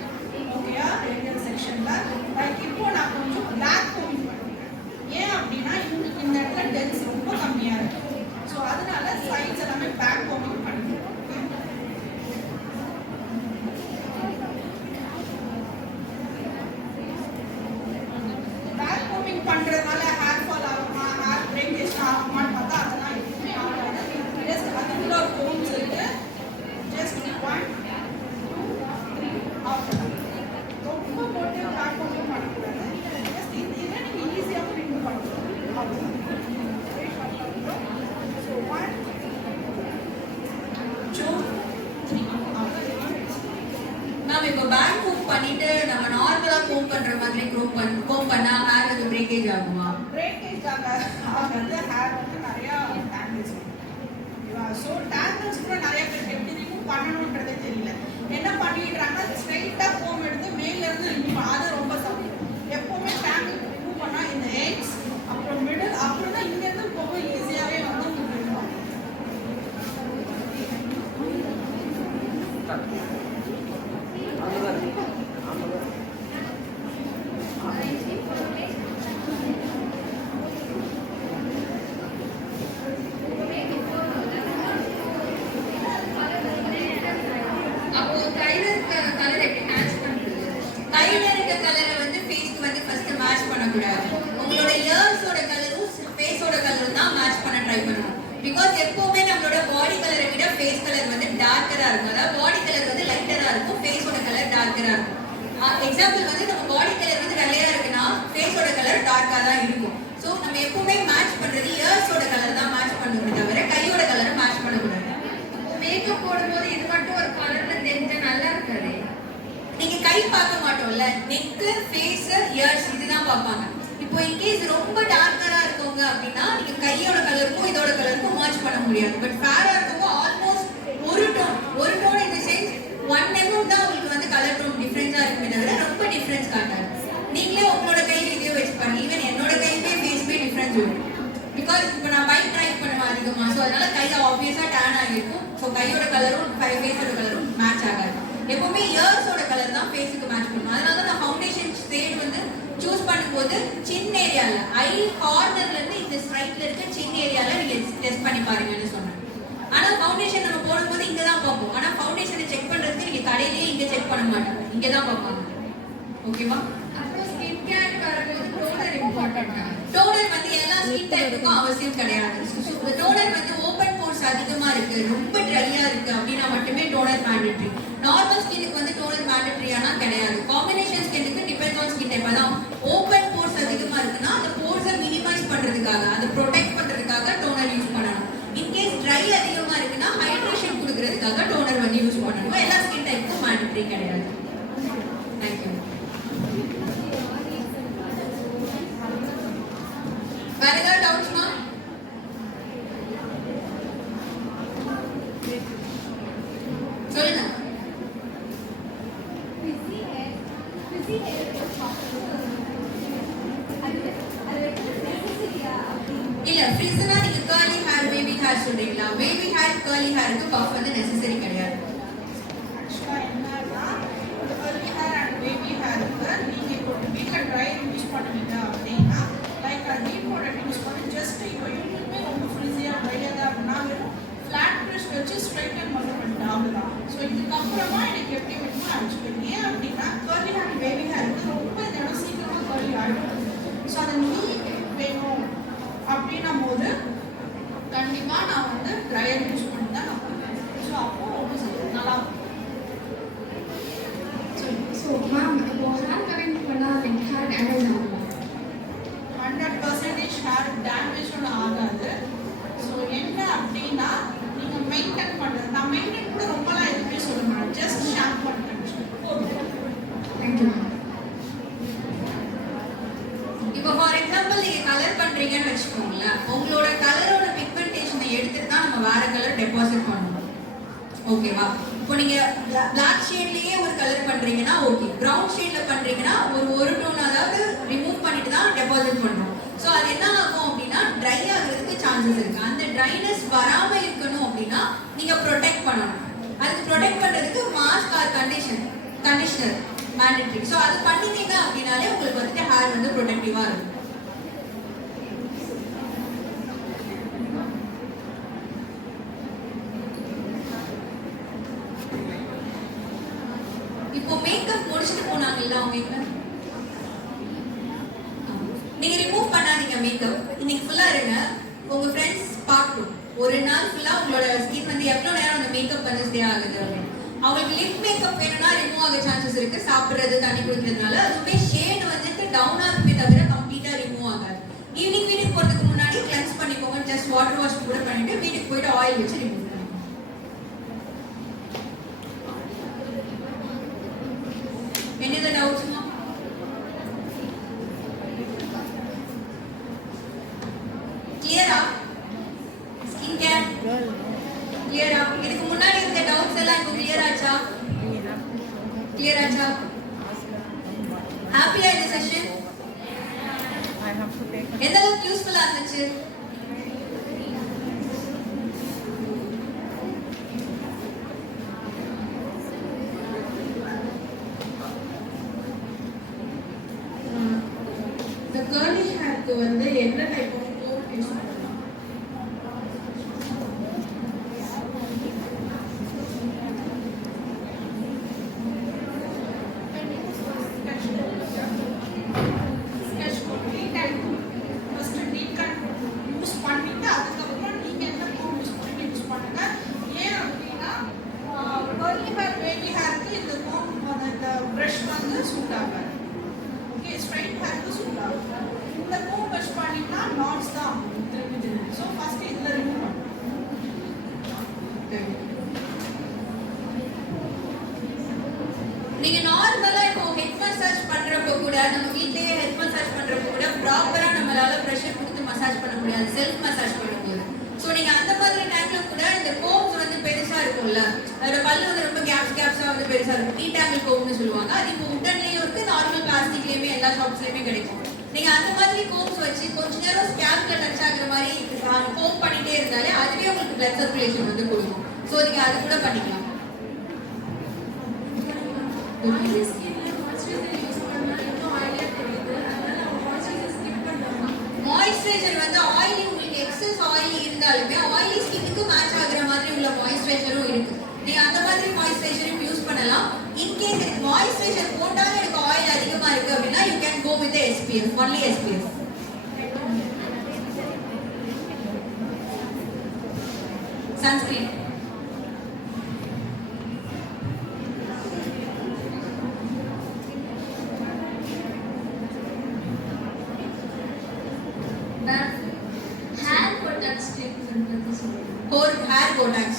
ஓகேயா, ரெண்டு செக்ஷனில். லைக் இப்போ நான் கொஞ்சம் பிளாக் கோமிங் பண்ணிக்கிறேன். ஏன் அப்படின்னா இந்த இடத்துல டென்ஸ் ரொம்ப கம்மியாக இருக்கு. ஸோ அதனால சைட்ஸ் எல்லாமே பேக் கோமிங் பண்ணிக்கிறேன். பண்றதுனால ஹேர் ஃபால் ஆகுமா, ஹேர் பிரேக்கேஜ் ஆகுமான்னு பார்த்தா அதெல்லாம் எதுவுமே ஆகாது. ஜஸ்ட் அதுக்குள்ள ஒரு கோம்ஸ் இருக்கு. ஜஸ்ட் 1 2 3 அவ்வளோதான். ரொம்ப போட்டு பேக் பண்ணி பண்ணக்கூடாது. ஜஸ்ட் இதை நீங்கள் ஈஸியாக ரிமூவ் பண்ணிக்கலாம். ஸோ 1 2 3 மேம் இப்போ பேக் கோம் பண்ணிட்டு நம்ம நார்மலாக கோம் பண்ற மாதிரி கோம் பண்ணா ஹேர் வந்து பிரேக்கேஜ் ஆகுமா? பிரேக்கேஜ் ஆகாது. ஹேர் வந்து நிறைய டேங்கிள்ஸ் வரும். ஓகேவா? ஸோ டேங்கிள்ஸ் கூட நிறைய பேருக்கு எப்படி ரிமூவ் பண்ணணுன்றதே தெரியல. என்ன பண்ணிடுறாங்கன்னா ஸ்ட்ரைட்டாக கோம் எடுத்து மேலேருந்து ரிமூவ் பண்ண, அது ரொம்ப சமயம். எப்போவுமே டேங்கிள் ரிமூவ் பண்ணால் இந்த எட்ஸ் அப்புறம் மிடில் அப்புறம் தான் இங்கேருந்து போக ஈஸியாகவே வந்து உங்களுக்கு இருக்கும். அப்போ கையில இருக்க கலர் எப்படி மேட்ச் பண்றது? கையில இருக்க கலரை வந்து ஃபேஸ்க்கு வந்து ஃபர்ஸ்ட் மேட்ச் பண்ணக்கூடாது. உங்களோட இயர்ஸோட கலரும் ஃபேஸோட கலரும் தான் மேட்ச் பண்ண ட்ரை பண்ணணும். பிகாஸ் எப்பவுமே நம்மளோட பாடி கலரை விட ஃபேஸ் கலர் வந்து டார்க்கரா இருக்கும். அதாவது பாடி கலர் வந்து லைட்டரா இருக்கும், ஃபேஸோட கலர் டார்க்கரா இருக்கும். எக்ஸாம்பிள் வந்து நம்ம பாடி கலர் வந்து வெள்ளையா இருக்குன்னா ஃபேஸோட கலர் டார்க்கா தான் இருக்கும். ஸோ நம்ம எப்பவுமே மேட்ச் பண்றது இயர்ஸோட கலர் தான் மேட்ச் பண்ணணும், தவிர கையோட கலரை மேட்ச் பண்ணக்கூடாது. மேக்கப் போடும்போது இது மட்டும் ஒரு கலர்ல தெரிஞ்சா நல்லா இருக்காது. நீங்க கை பார்க்க மாட்டோம்ல, நெக், ஃபேஸ், இயர்ஸ் இதுதான் பார்ப்பாங்க. இப்போ இன்கேஸ் ரொம்ப டார்க்கரா இருக்கவங்க அப்படின்னா நீங்க கையோட கலருக்கும் இதோட கலருக்கும் மேட்ச் பண்ண முடியாது. பட் ஃபேரா இருக்கவங்க ஆல்மோஸ்ட் ஒரு டோன் இந்த சென்ஸ் 1 mm தான் உங்களுக்கு வந்து கலர் டோன் டிஃபரன்ஸா இருக்குமே தவிர ரொம்ப டிஃபரன்ஸ் காட்டாது. நீங்களே உங்களோட கை ரிவ்யூ வச்சு பாருங்க. ஈவன் என்னோட கையுமே ஃபேஸ்மே டிஃபரன்ஸ் வரும். பிகாஸ் இப்போ நான் பைக் ட்ரைவ் பண்ணுவேன் அதிகமாக. ஸோ அதனால கை ஆப்வியஸாக டேன் ஆகிருக்கும். ஸோ கையோட கலரும் ஃபேஸோட கலரும் மேட்ச் ஆகாது. எப்பவுமே இயர்ஸோட கலர் தான் ஃபேஸுக்கு மேட்ச் பண்ணும். அதனால தான் நான் ஃபவுண்டேஷன் ஷேட் வந்து சூஸ் பண்ணும்போது சின் ஏரியால ஐ கார்னர்ல இருந்து இந்த ஸ்ட்ரைட்ல இருக்க சின் ஏரியால நீங்க டெஸ்ட் பண்ணி பாருங்கன்னு சொன்னேன். ஆனா ஃபவுண்டேஷன் நம்ம போடும்போது இங்க தான் பார்ப்போம். ஆனா ஃபவுண்டேஷனை செக் பண்றதுக்கு நீங்க கடையிலேயே இங்க செக் பண்ண மாட்டாங்க, இங்க தான் பார்ப்பாங்க. ஓகேவா? அப்புறம் ஸ்கின் கேர் வரும்போது டோனர் இம்பார்ட்டன்ட். டோனர் வந்து எல்லா ஸ்கின் டைப்புக்கும் அவசியம் கிடையாது. டோனர் வந்து ஓப்பன் போர்ஸ் அதிகமா இருக்கு, ரொம்ப ட்ரையா இருக்கு அப்படின்னா மட்டுமே டோனர் மேண்டேட்டரி. நார்மல் ஸ்கின்னுக்கு வந்து டோனர் மேண்டேட்டரியானா கிடையாது. காம்பினேஷன் ஸ்கின்னுக்கு டிபெண்ட் ஆன் ஸ்கின் டைப். அதான் ஓப்பன் போர்ஸ் அதிகமா இருக்குன்னா அந்த போர்ஸை மினிமைஸ் பண்றதுக்காக, அதை ப்ரொடெக்ட் பண்றதுக்காக டோனர் யூஸ் பண்ணணும். இன்கேஸ் ட்ரை அதிகமா இருக்குன்னா ஹைட்ரேஷன் கொடுக்கறதுக்காக டோனர் வந்து யூஸ் பண்ணணும். எல்லா ஸ்கின் டைப்புக்கும் மேண்டேட்டரி கிடையாது. தேங்க்யூ. வேற ஏதாவது டவுட்ஸ்மா? இல்ல ஃப்ரிஸ்னா நீங்க curly hair baby hair சொல்றீங்களா? baby hair curly hairக்கு பஃப் வந்து நெசசரி கிடையாது. ஆக்சுவலா என்னன்னா curly hair and baby hairக்கு நீங்க இப்போ வீட்ல ட்ரையர் யூஸ் பண்ணுவீங்க அப்படின்னா லைக் டீப் ப்ராடக்ட் யூஸ் பண்ணி ஜஸ்ட் இப்போ இவங்களுமே ரொம்ப ஃப்ரிஸியா ட்ரையா தான் அப்படின்னா வெறும் ஃபிளாட் ப்ரஷ் வச்சு ஸ்ட்ரைட்டன் பண்ண வேண்டாம் அவ்வளோதான். ஸோ இதுக்கப்புறமா எனக்கு எப்படி வேணுமோ அடிச்சுக்கணும். ஏன் அப்படின்னா curly hair baby hairக்கு ரொம்ப இந்த இடம் சீக்கிரமா curly ஆகிடும். ஸோ அதை நீ வேணும் அப்படின்னும் போது கண்டிப்பா நான் வந்து ட்ரையர் யூஸ் பண்ணி தான் நான் பண்ணுவேன். ஸோ அப்போ நல்லா ஸோ மேம் இப்போ ஹேர் கரெக்ட் பண்ணால் லைக் ஹேர் டேமேஜ் ஆகும் 100% ஹேர் டேமேஜ் ஒன்றும் ஆகாது. ஸோ என்ன அப்படின்னா நீங்கள் மெயின்டைன் பண்ணுறது, நான் மெயின்டைன் கூட ரொம்பலாம் எதுவுமே சொல்ல மாட்டேன், ஜஸ்ட் ஷாம்பு பண்ணுறேன். Thank you ma'am. இப்போ ஃபார் எக்ஸாம்பிள் நீங்க கலர் பண்றீங்கன்னு வச்சுக்கோங்களேன், உங்களோட கலரோட பிக்மெண்டேஷனை எடுத்துட்டு தான் நம்ம வேற கலர் டெபாசிட் பண்ணணும். ஓகேவா? இப்போ நீங்க பிளாக் ஷேட்லயே ஒரு கலர் பண்றீங்கன்னா ஓகே, பிரவுன் ஷேட்ல பண்றீங்கன்னா ஒரு டோன் அதாவது ரிமூவ் பண்ணிட்டு தான் டெபாசிட் பண்ணணும். ஸோ அது என்ன ஆகும் அப்படின்னா ட்ரை ஆகிறதுக்கு சான்சஸ் இருக்கு. அந்த ட்ரைனஸ் வராம இருக்கணும் அப்படின்னா நீங்க ப்ரொடெக்ட் பண்ணணும். அதுக்கு ப்ரொடெக்ட் பண்றதுக்கு mask or conditioner mandatory. So அது பண்ணிட்டீங்க அப்படின்னாலே உங்களுக்கு வந்துட்டு ஹேர் வந்து ப்ரொடெக்டிவா இருக்கும். இப்போ மேக்கப் முடிச்சுட்டு போனாங்கல்ல அவங்க நீங்க ரிமூவ் பண்ணாதீங்க மேக்கப். இன்னைக்கு ஃபுல்லா இருங்க, உங்க ஃப்ரெண்ட்ஸ் பார்க்கணும். ஒரு நாள் ஃபுல்லா உங்களோட ஸ்கின் வந்து எவ்வளவு நேரம் அந்த மேக்கப் வந்து ஸ்டே ஆகுது அப்படின்னு. அவங்களுக்கு லிப் மேக்கப் வேணும்னா ரிமூவ் ஆக சான்சஸ் இருக்கு, சாப்பிடுறது தண்ணி குடிக்கிறதுனால. அதுவுமே ஷேட் வந்துட்டு டவுன் ஆகுமே தவிர கம்ப்ளீட்டா ரிமூவ் ஆகாது. ஈவினிங் வீட்டுக்கு போறதுக்கு முன்னாடி கிளென்ஸ் பண்ணிக்கோங்க. ஜஸ்ட் வாட்டர் வாஷ் கூட பண்ணிட்டு வீட்டுக்கு போயிட்டு ஆயில் வச்சு ரிமூவ் பண்ணுங்க. என்ன டவுட்ஸ்மா? கிளியரா? ஸ்கின் கேர் கிளியரா? இதுக்கு முன்னாடி இருந்த டவுட்ஸ் எல்லாம் இப்போ கிளியர் ஆச்சா? கிளியர் ஆச்சா? ஹாப்பியா இந்த செஷன்? எந்த அளவுக்கு யூஸ்ஃபுல்லா இருந்துச்சு? இந்த curly hairக்கு வந்து என்ன டைப் ஆஃப் கோம் யூஸ் பண்ணலாம்? நீங்க நார்மலா இப்போ ஹெட் மசாஜ் பண்றப்போ கூட நம்ம வீட்லயே ஹெட் மசாஜ் பண்றப்போ கூட ப்ராப்பரா நம்மளால பிரஷர் கொடுத்து மசாஜ் பண்ண முடியாது, செல்ஃப் மசாஜ் பண்ண முடியாது. ஸோ நீங்க அந்த மாதிரி டைம்ல கூட இந்த கோம்ஸ் வந்து பெருசா இருக்கும்ல, அதோட பல்லு வந்து ரொம்ப கேப்ஸா வந்து பெருசா இருக்கும். டீடாங்கிள் கோம்னு சொல்லுவாங்க. அது இப்போ உட்டன்லயும் இருக்கு, நார்மல் பிளாஸ்டிக்லயுமே எல்லா ஷாப்ஸ்லயுமே கிடைக்கும். நீங்க அந்த மாதிரி கோம்ஸ் வச்சு கொஞ்ச நேரம் ஸ்கேல்ப்ல டச் ஆகுற மாதிரி கோம் பண்ணிட்டே இருந்தாலே அதுவே உங்களுக்கு பிளட் சர்க்குலேஷன் வந்து கொடுக்கும். ஸோ நீங்க அது கூட பண்ணிக்கலாம். மாய்ஸ்சரைசர் வந்து ஆயிலி, உங்களுக்கு எக்ஸஸ் ஆயிலி இருந்தாலுமே ஆயிலி ஸ்கின்னுக்கு மேட்ச் ஆகுற மாதிரி உள்ள மாய்ஸ்சரைசரும் இருக்கு. நீங்க அந்த மாதிரி மாய்ஸ்சரைசரும் யூஸ் பண்ணலாம். இன்கேஸ் எனக்கு மாய்ஸ்சரைசர் போட்டாலும் எனக்கு ஆயில் அதிகமா இருக்கு அப்படின்னா you can go with SPF, only SPF. Sunscreen hair products பற்றி சொல்லுங்கள். or hair botox.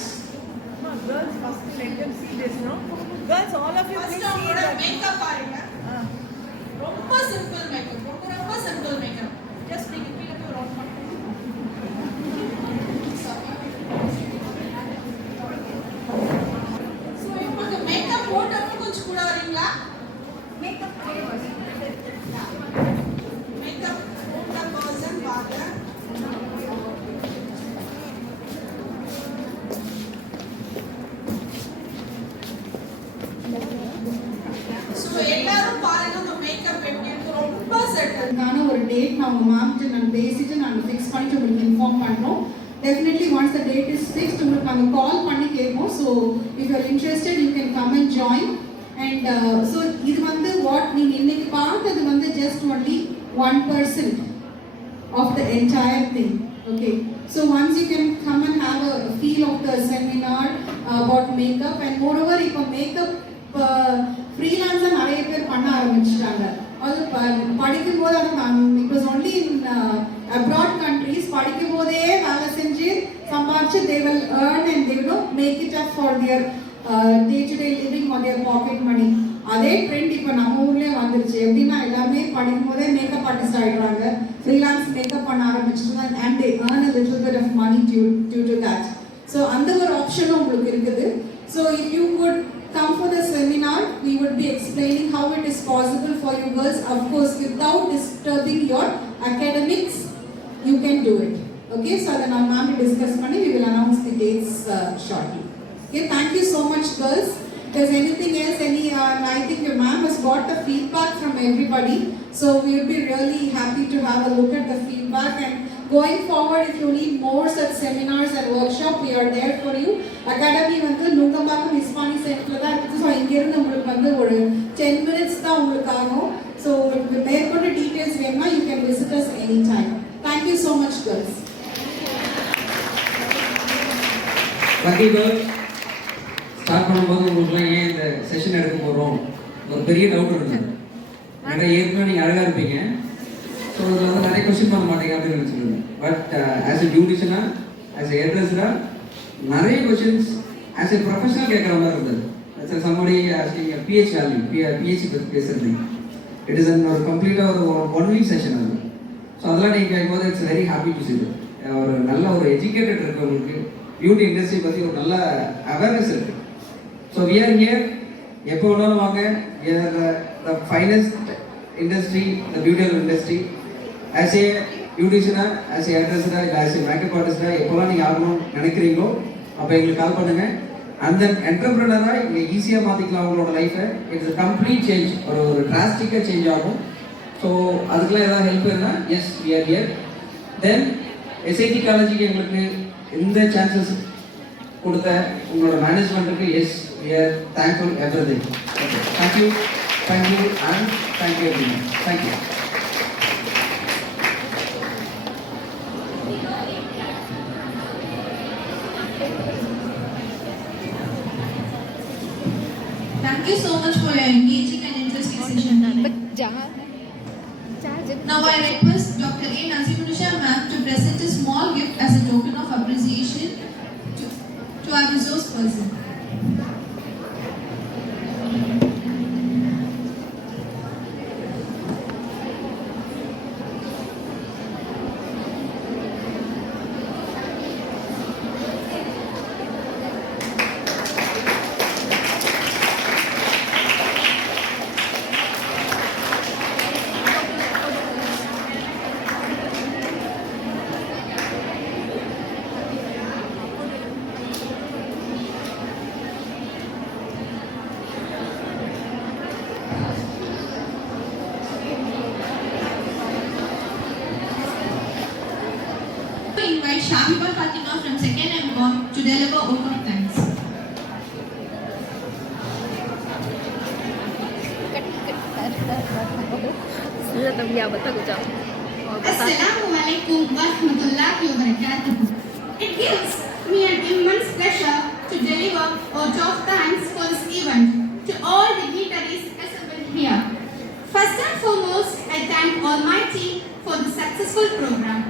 Girls first let them see this, no? Girls, all of you First please see அவங்களோட that. மேக்கப் பாருங்க. ரொம்ப சிம்பிள் மேக்கப், ரொம்ப simple makeup. Just நீங்க கீழே போய் round பண்ணுங்க. சோ இப்போ மேக்கப் போட்டவங்க கொஞ்சம் கூட வரீங்களா? மேக்கப் போட்ட பர்சன் பாருங்க. டேட் நான் உங்கள் மேம்கிட்ட நான் பேசிட்டு நாங்கள் ஃபிக்ஸ் பண்ணிட்டு உங்களுக்கு இன்ஃபார்ம் பண்ணுறோம். Definitely once the date is fixed, உங்களுக்கு நாங்கள் கால் பண்ணி கேட்போம். So if you are interested you can come and join. And so இது வந்து what நீங்கள் இன்னைக்கு பார்த்தது வந்து just only 1% of the entire thing. Okay, so once you can come and have a feel of the seminar about makeup, and moreover இப்போ makeup freelancer நிறைய பேர் பண்ண ஆரம்பிச்சிட்டாங்க. அது படிக்கும்போது it was only in abroad countries, படிக்கும்போதே வேலை செஞ்சு சம்பாதிச்சு they will earn and they will make it up for their day-to-day living or their pocket money. அதே ட்ரெண்ட் இப்போ நம்ம ஊர்லேயே வந்துருச்சு. எப்படின்னா எல்லாமே படிக்கும் போதே மேக்கப் ஆர்டிஸ்ட் ஆகிடுறாங்க, ஃப்ரீலான்ஸ் மேக்கப் பண்ண ஆரம்பிச்சுட்டு and they earn a little bit of money due to that. So அந்த ஒரு ஆப்ஷனும் உங்களுக்கு இருக்குது. So if you could come for the seminar, we would be explaining how it is possible for you girls, of course without disturbing your academics, you can do it. Okay, so then our ma'am will discuss money, we will announce the dates shortly. Okay, thank you so much girls. If there's anything else, I think your ma'am has got the feedback from everybody, so we will be really happy to have a look at the feedback. And going forward, if you need more such seminars and workshops, we are there for you. Academy வந்து நுங்கம்பாக்கம் இஸ்பானி சென்டர்ல தான் இருக்குது. So இங்கேருந்து உங்களுக்கு வந்து ஒரு 10 minutes தான் உங்களுக்கு ஆகும். ஸோ மேற்கொண்டு டீட்டெயில்ஸ் வேணுமா you can visit us anytime. Thank you so much girls. Lucky girl, start பண்ணும்போது உங்களுக்குலாம் ஏன் இந்த செஷன் எடுக்க போகிறோம் ஒரு பெரிய டவுட் இருந்தது. ஏன்னா ஏற்கனவே நீங்கள் அழகாக இருப்பீங்க, ஸோ இதில் வந்து நிறைய கொஸ்டின் பண்ண மாட்டேங்க அப்படின்னு நினச்சிருந்தேன். பட் ஆஸ் எ பியூட்டிஷியனாக, ஆஸ் எ ஹேர்ட்ரெஸராக நிறைய கொஸ்டின்ஸ் ஆஸ் எ ப்ரொஃபஷனல் கேட்குற மாதிரி இருந்தது. As a somebody asking pH value, பிஹெச்சி பற்றி பேசுறது, இட் இஸ் ஒரு கம்ப்ளீட்டாக ஒரு 1 week செஷன் அது. ஸோ அதெல்லாம் நீங்கள் கேட்கும்போது it's very happy to C. ஒரு நல்ல ஒரு எஜுகேட்டட் இருக்குது, உங்களுக்கு பியூட்டி இண்டஸ்ட்ரி பற்றி ஒரு நல்ல அவேர்னஸ் இருக்குது. ஸோ வி ஆர் ஹியர், எப்போ வேணாலும் வாங்க. We are the finest industry, the beautiful industry. As a பியூட்டிஷியனாக, ஆஸ் ஏ ஹேர்ட்ரெஸராக, இல்லை ஆஸ் ஏ மேக்கப் ஆர்டிஸ்டாக எப்போலாம் நீங்கள் ஆகணும்னு நினைக்கிறீங்களோ அப்போ எங்களுக்கு கால் பண்ணுங்கள். அந்த என்டர்பிரினராக இங்கே ஈஸியாக மாற்றிக்கலாம் உங்களோட லைஃப்பை. இட்ஸ் கம்ப்ளீட் சேஞ்ச், ஒரு டிராஸ்டிக்காக சேஞ்ச் ஆகும். ஸோ அதுக்கெலாம் ஏதாவது ஹெல்ப் இருந்தால் yes we are here. Then SID காலேஜுக்கு எங்களுக்கு இந்த சான்சஸ் கொடுத்த உங்களோட மேனேஜ்மெண்ட்டுக்கு yes we are thankful everything. Okay, thank you and thank you everyone. Thank you. Thank you so much for your engaging and interesting session. Now I request Dr. A. Nazimunisha ma'am to present a small gift as a token of appreciation to our resource person. Invite Shahiba Fatima from 2nd M.Com to deliver vote of thanks. Assalamualaikum warahmatullahi wabarakatuh. It gives me an immense pleasure to deliver a vote of thanks for this event to all dignitaries assembled here. First and foremost, I thank Almighty for the successful program.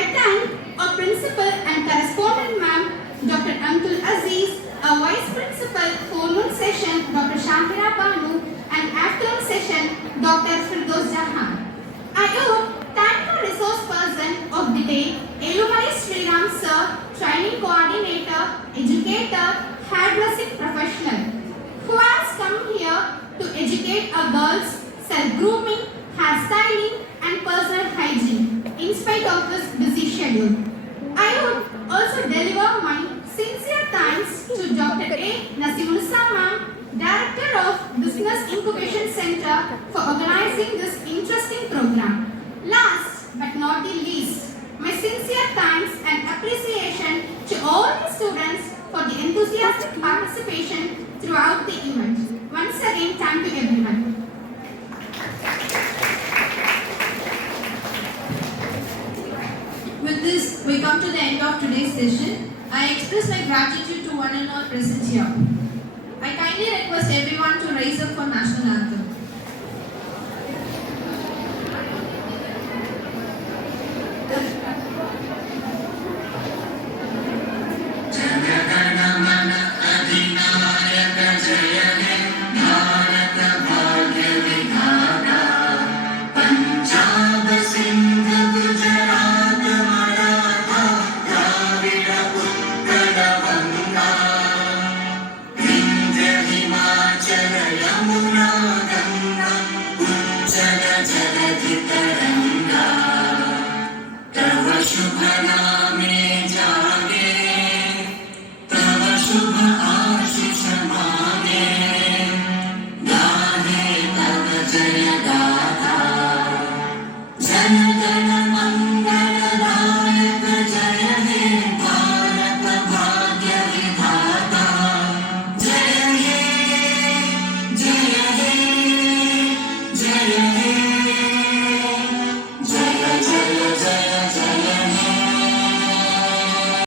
I thank our principal and correspondent ma'am, Dr. Amtul Aziz, our vice principal, forenoon session, Dr. Shankara Banu, and afternoon session, Dr. Firdaus Jahan. I would thank our resource person of the day, Elumari Sriram sir, training coordinator, educator, hairdressing professional, who has come here to educate our girls self-grooming, hairstyling, and personal hygiene in spite of this busy schedule. I would also deliver my sincere thanks to Dr. A. Nazimunisha ma'am, Director of Business Incubation Center, for organizing this interesting program. Last but not the least, my sincere thanks and appreciation to all the students for the enthusiastic participation throughout the event. Once again, thank you everyone. With this, we come to the end of today's session. I express my gratitude to one and all present here. I kindly request everyone to rise up for national anthem. शुभ नाम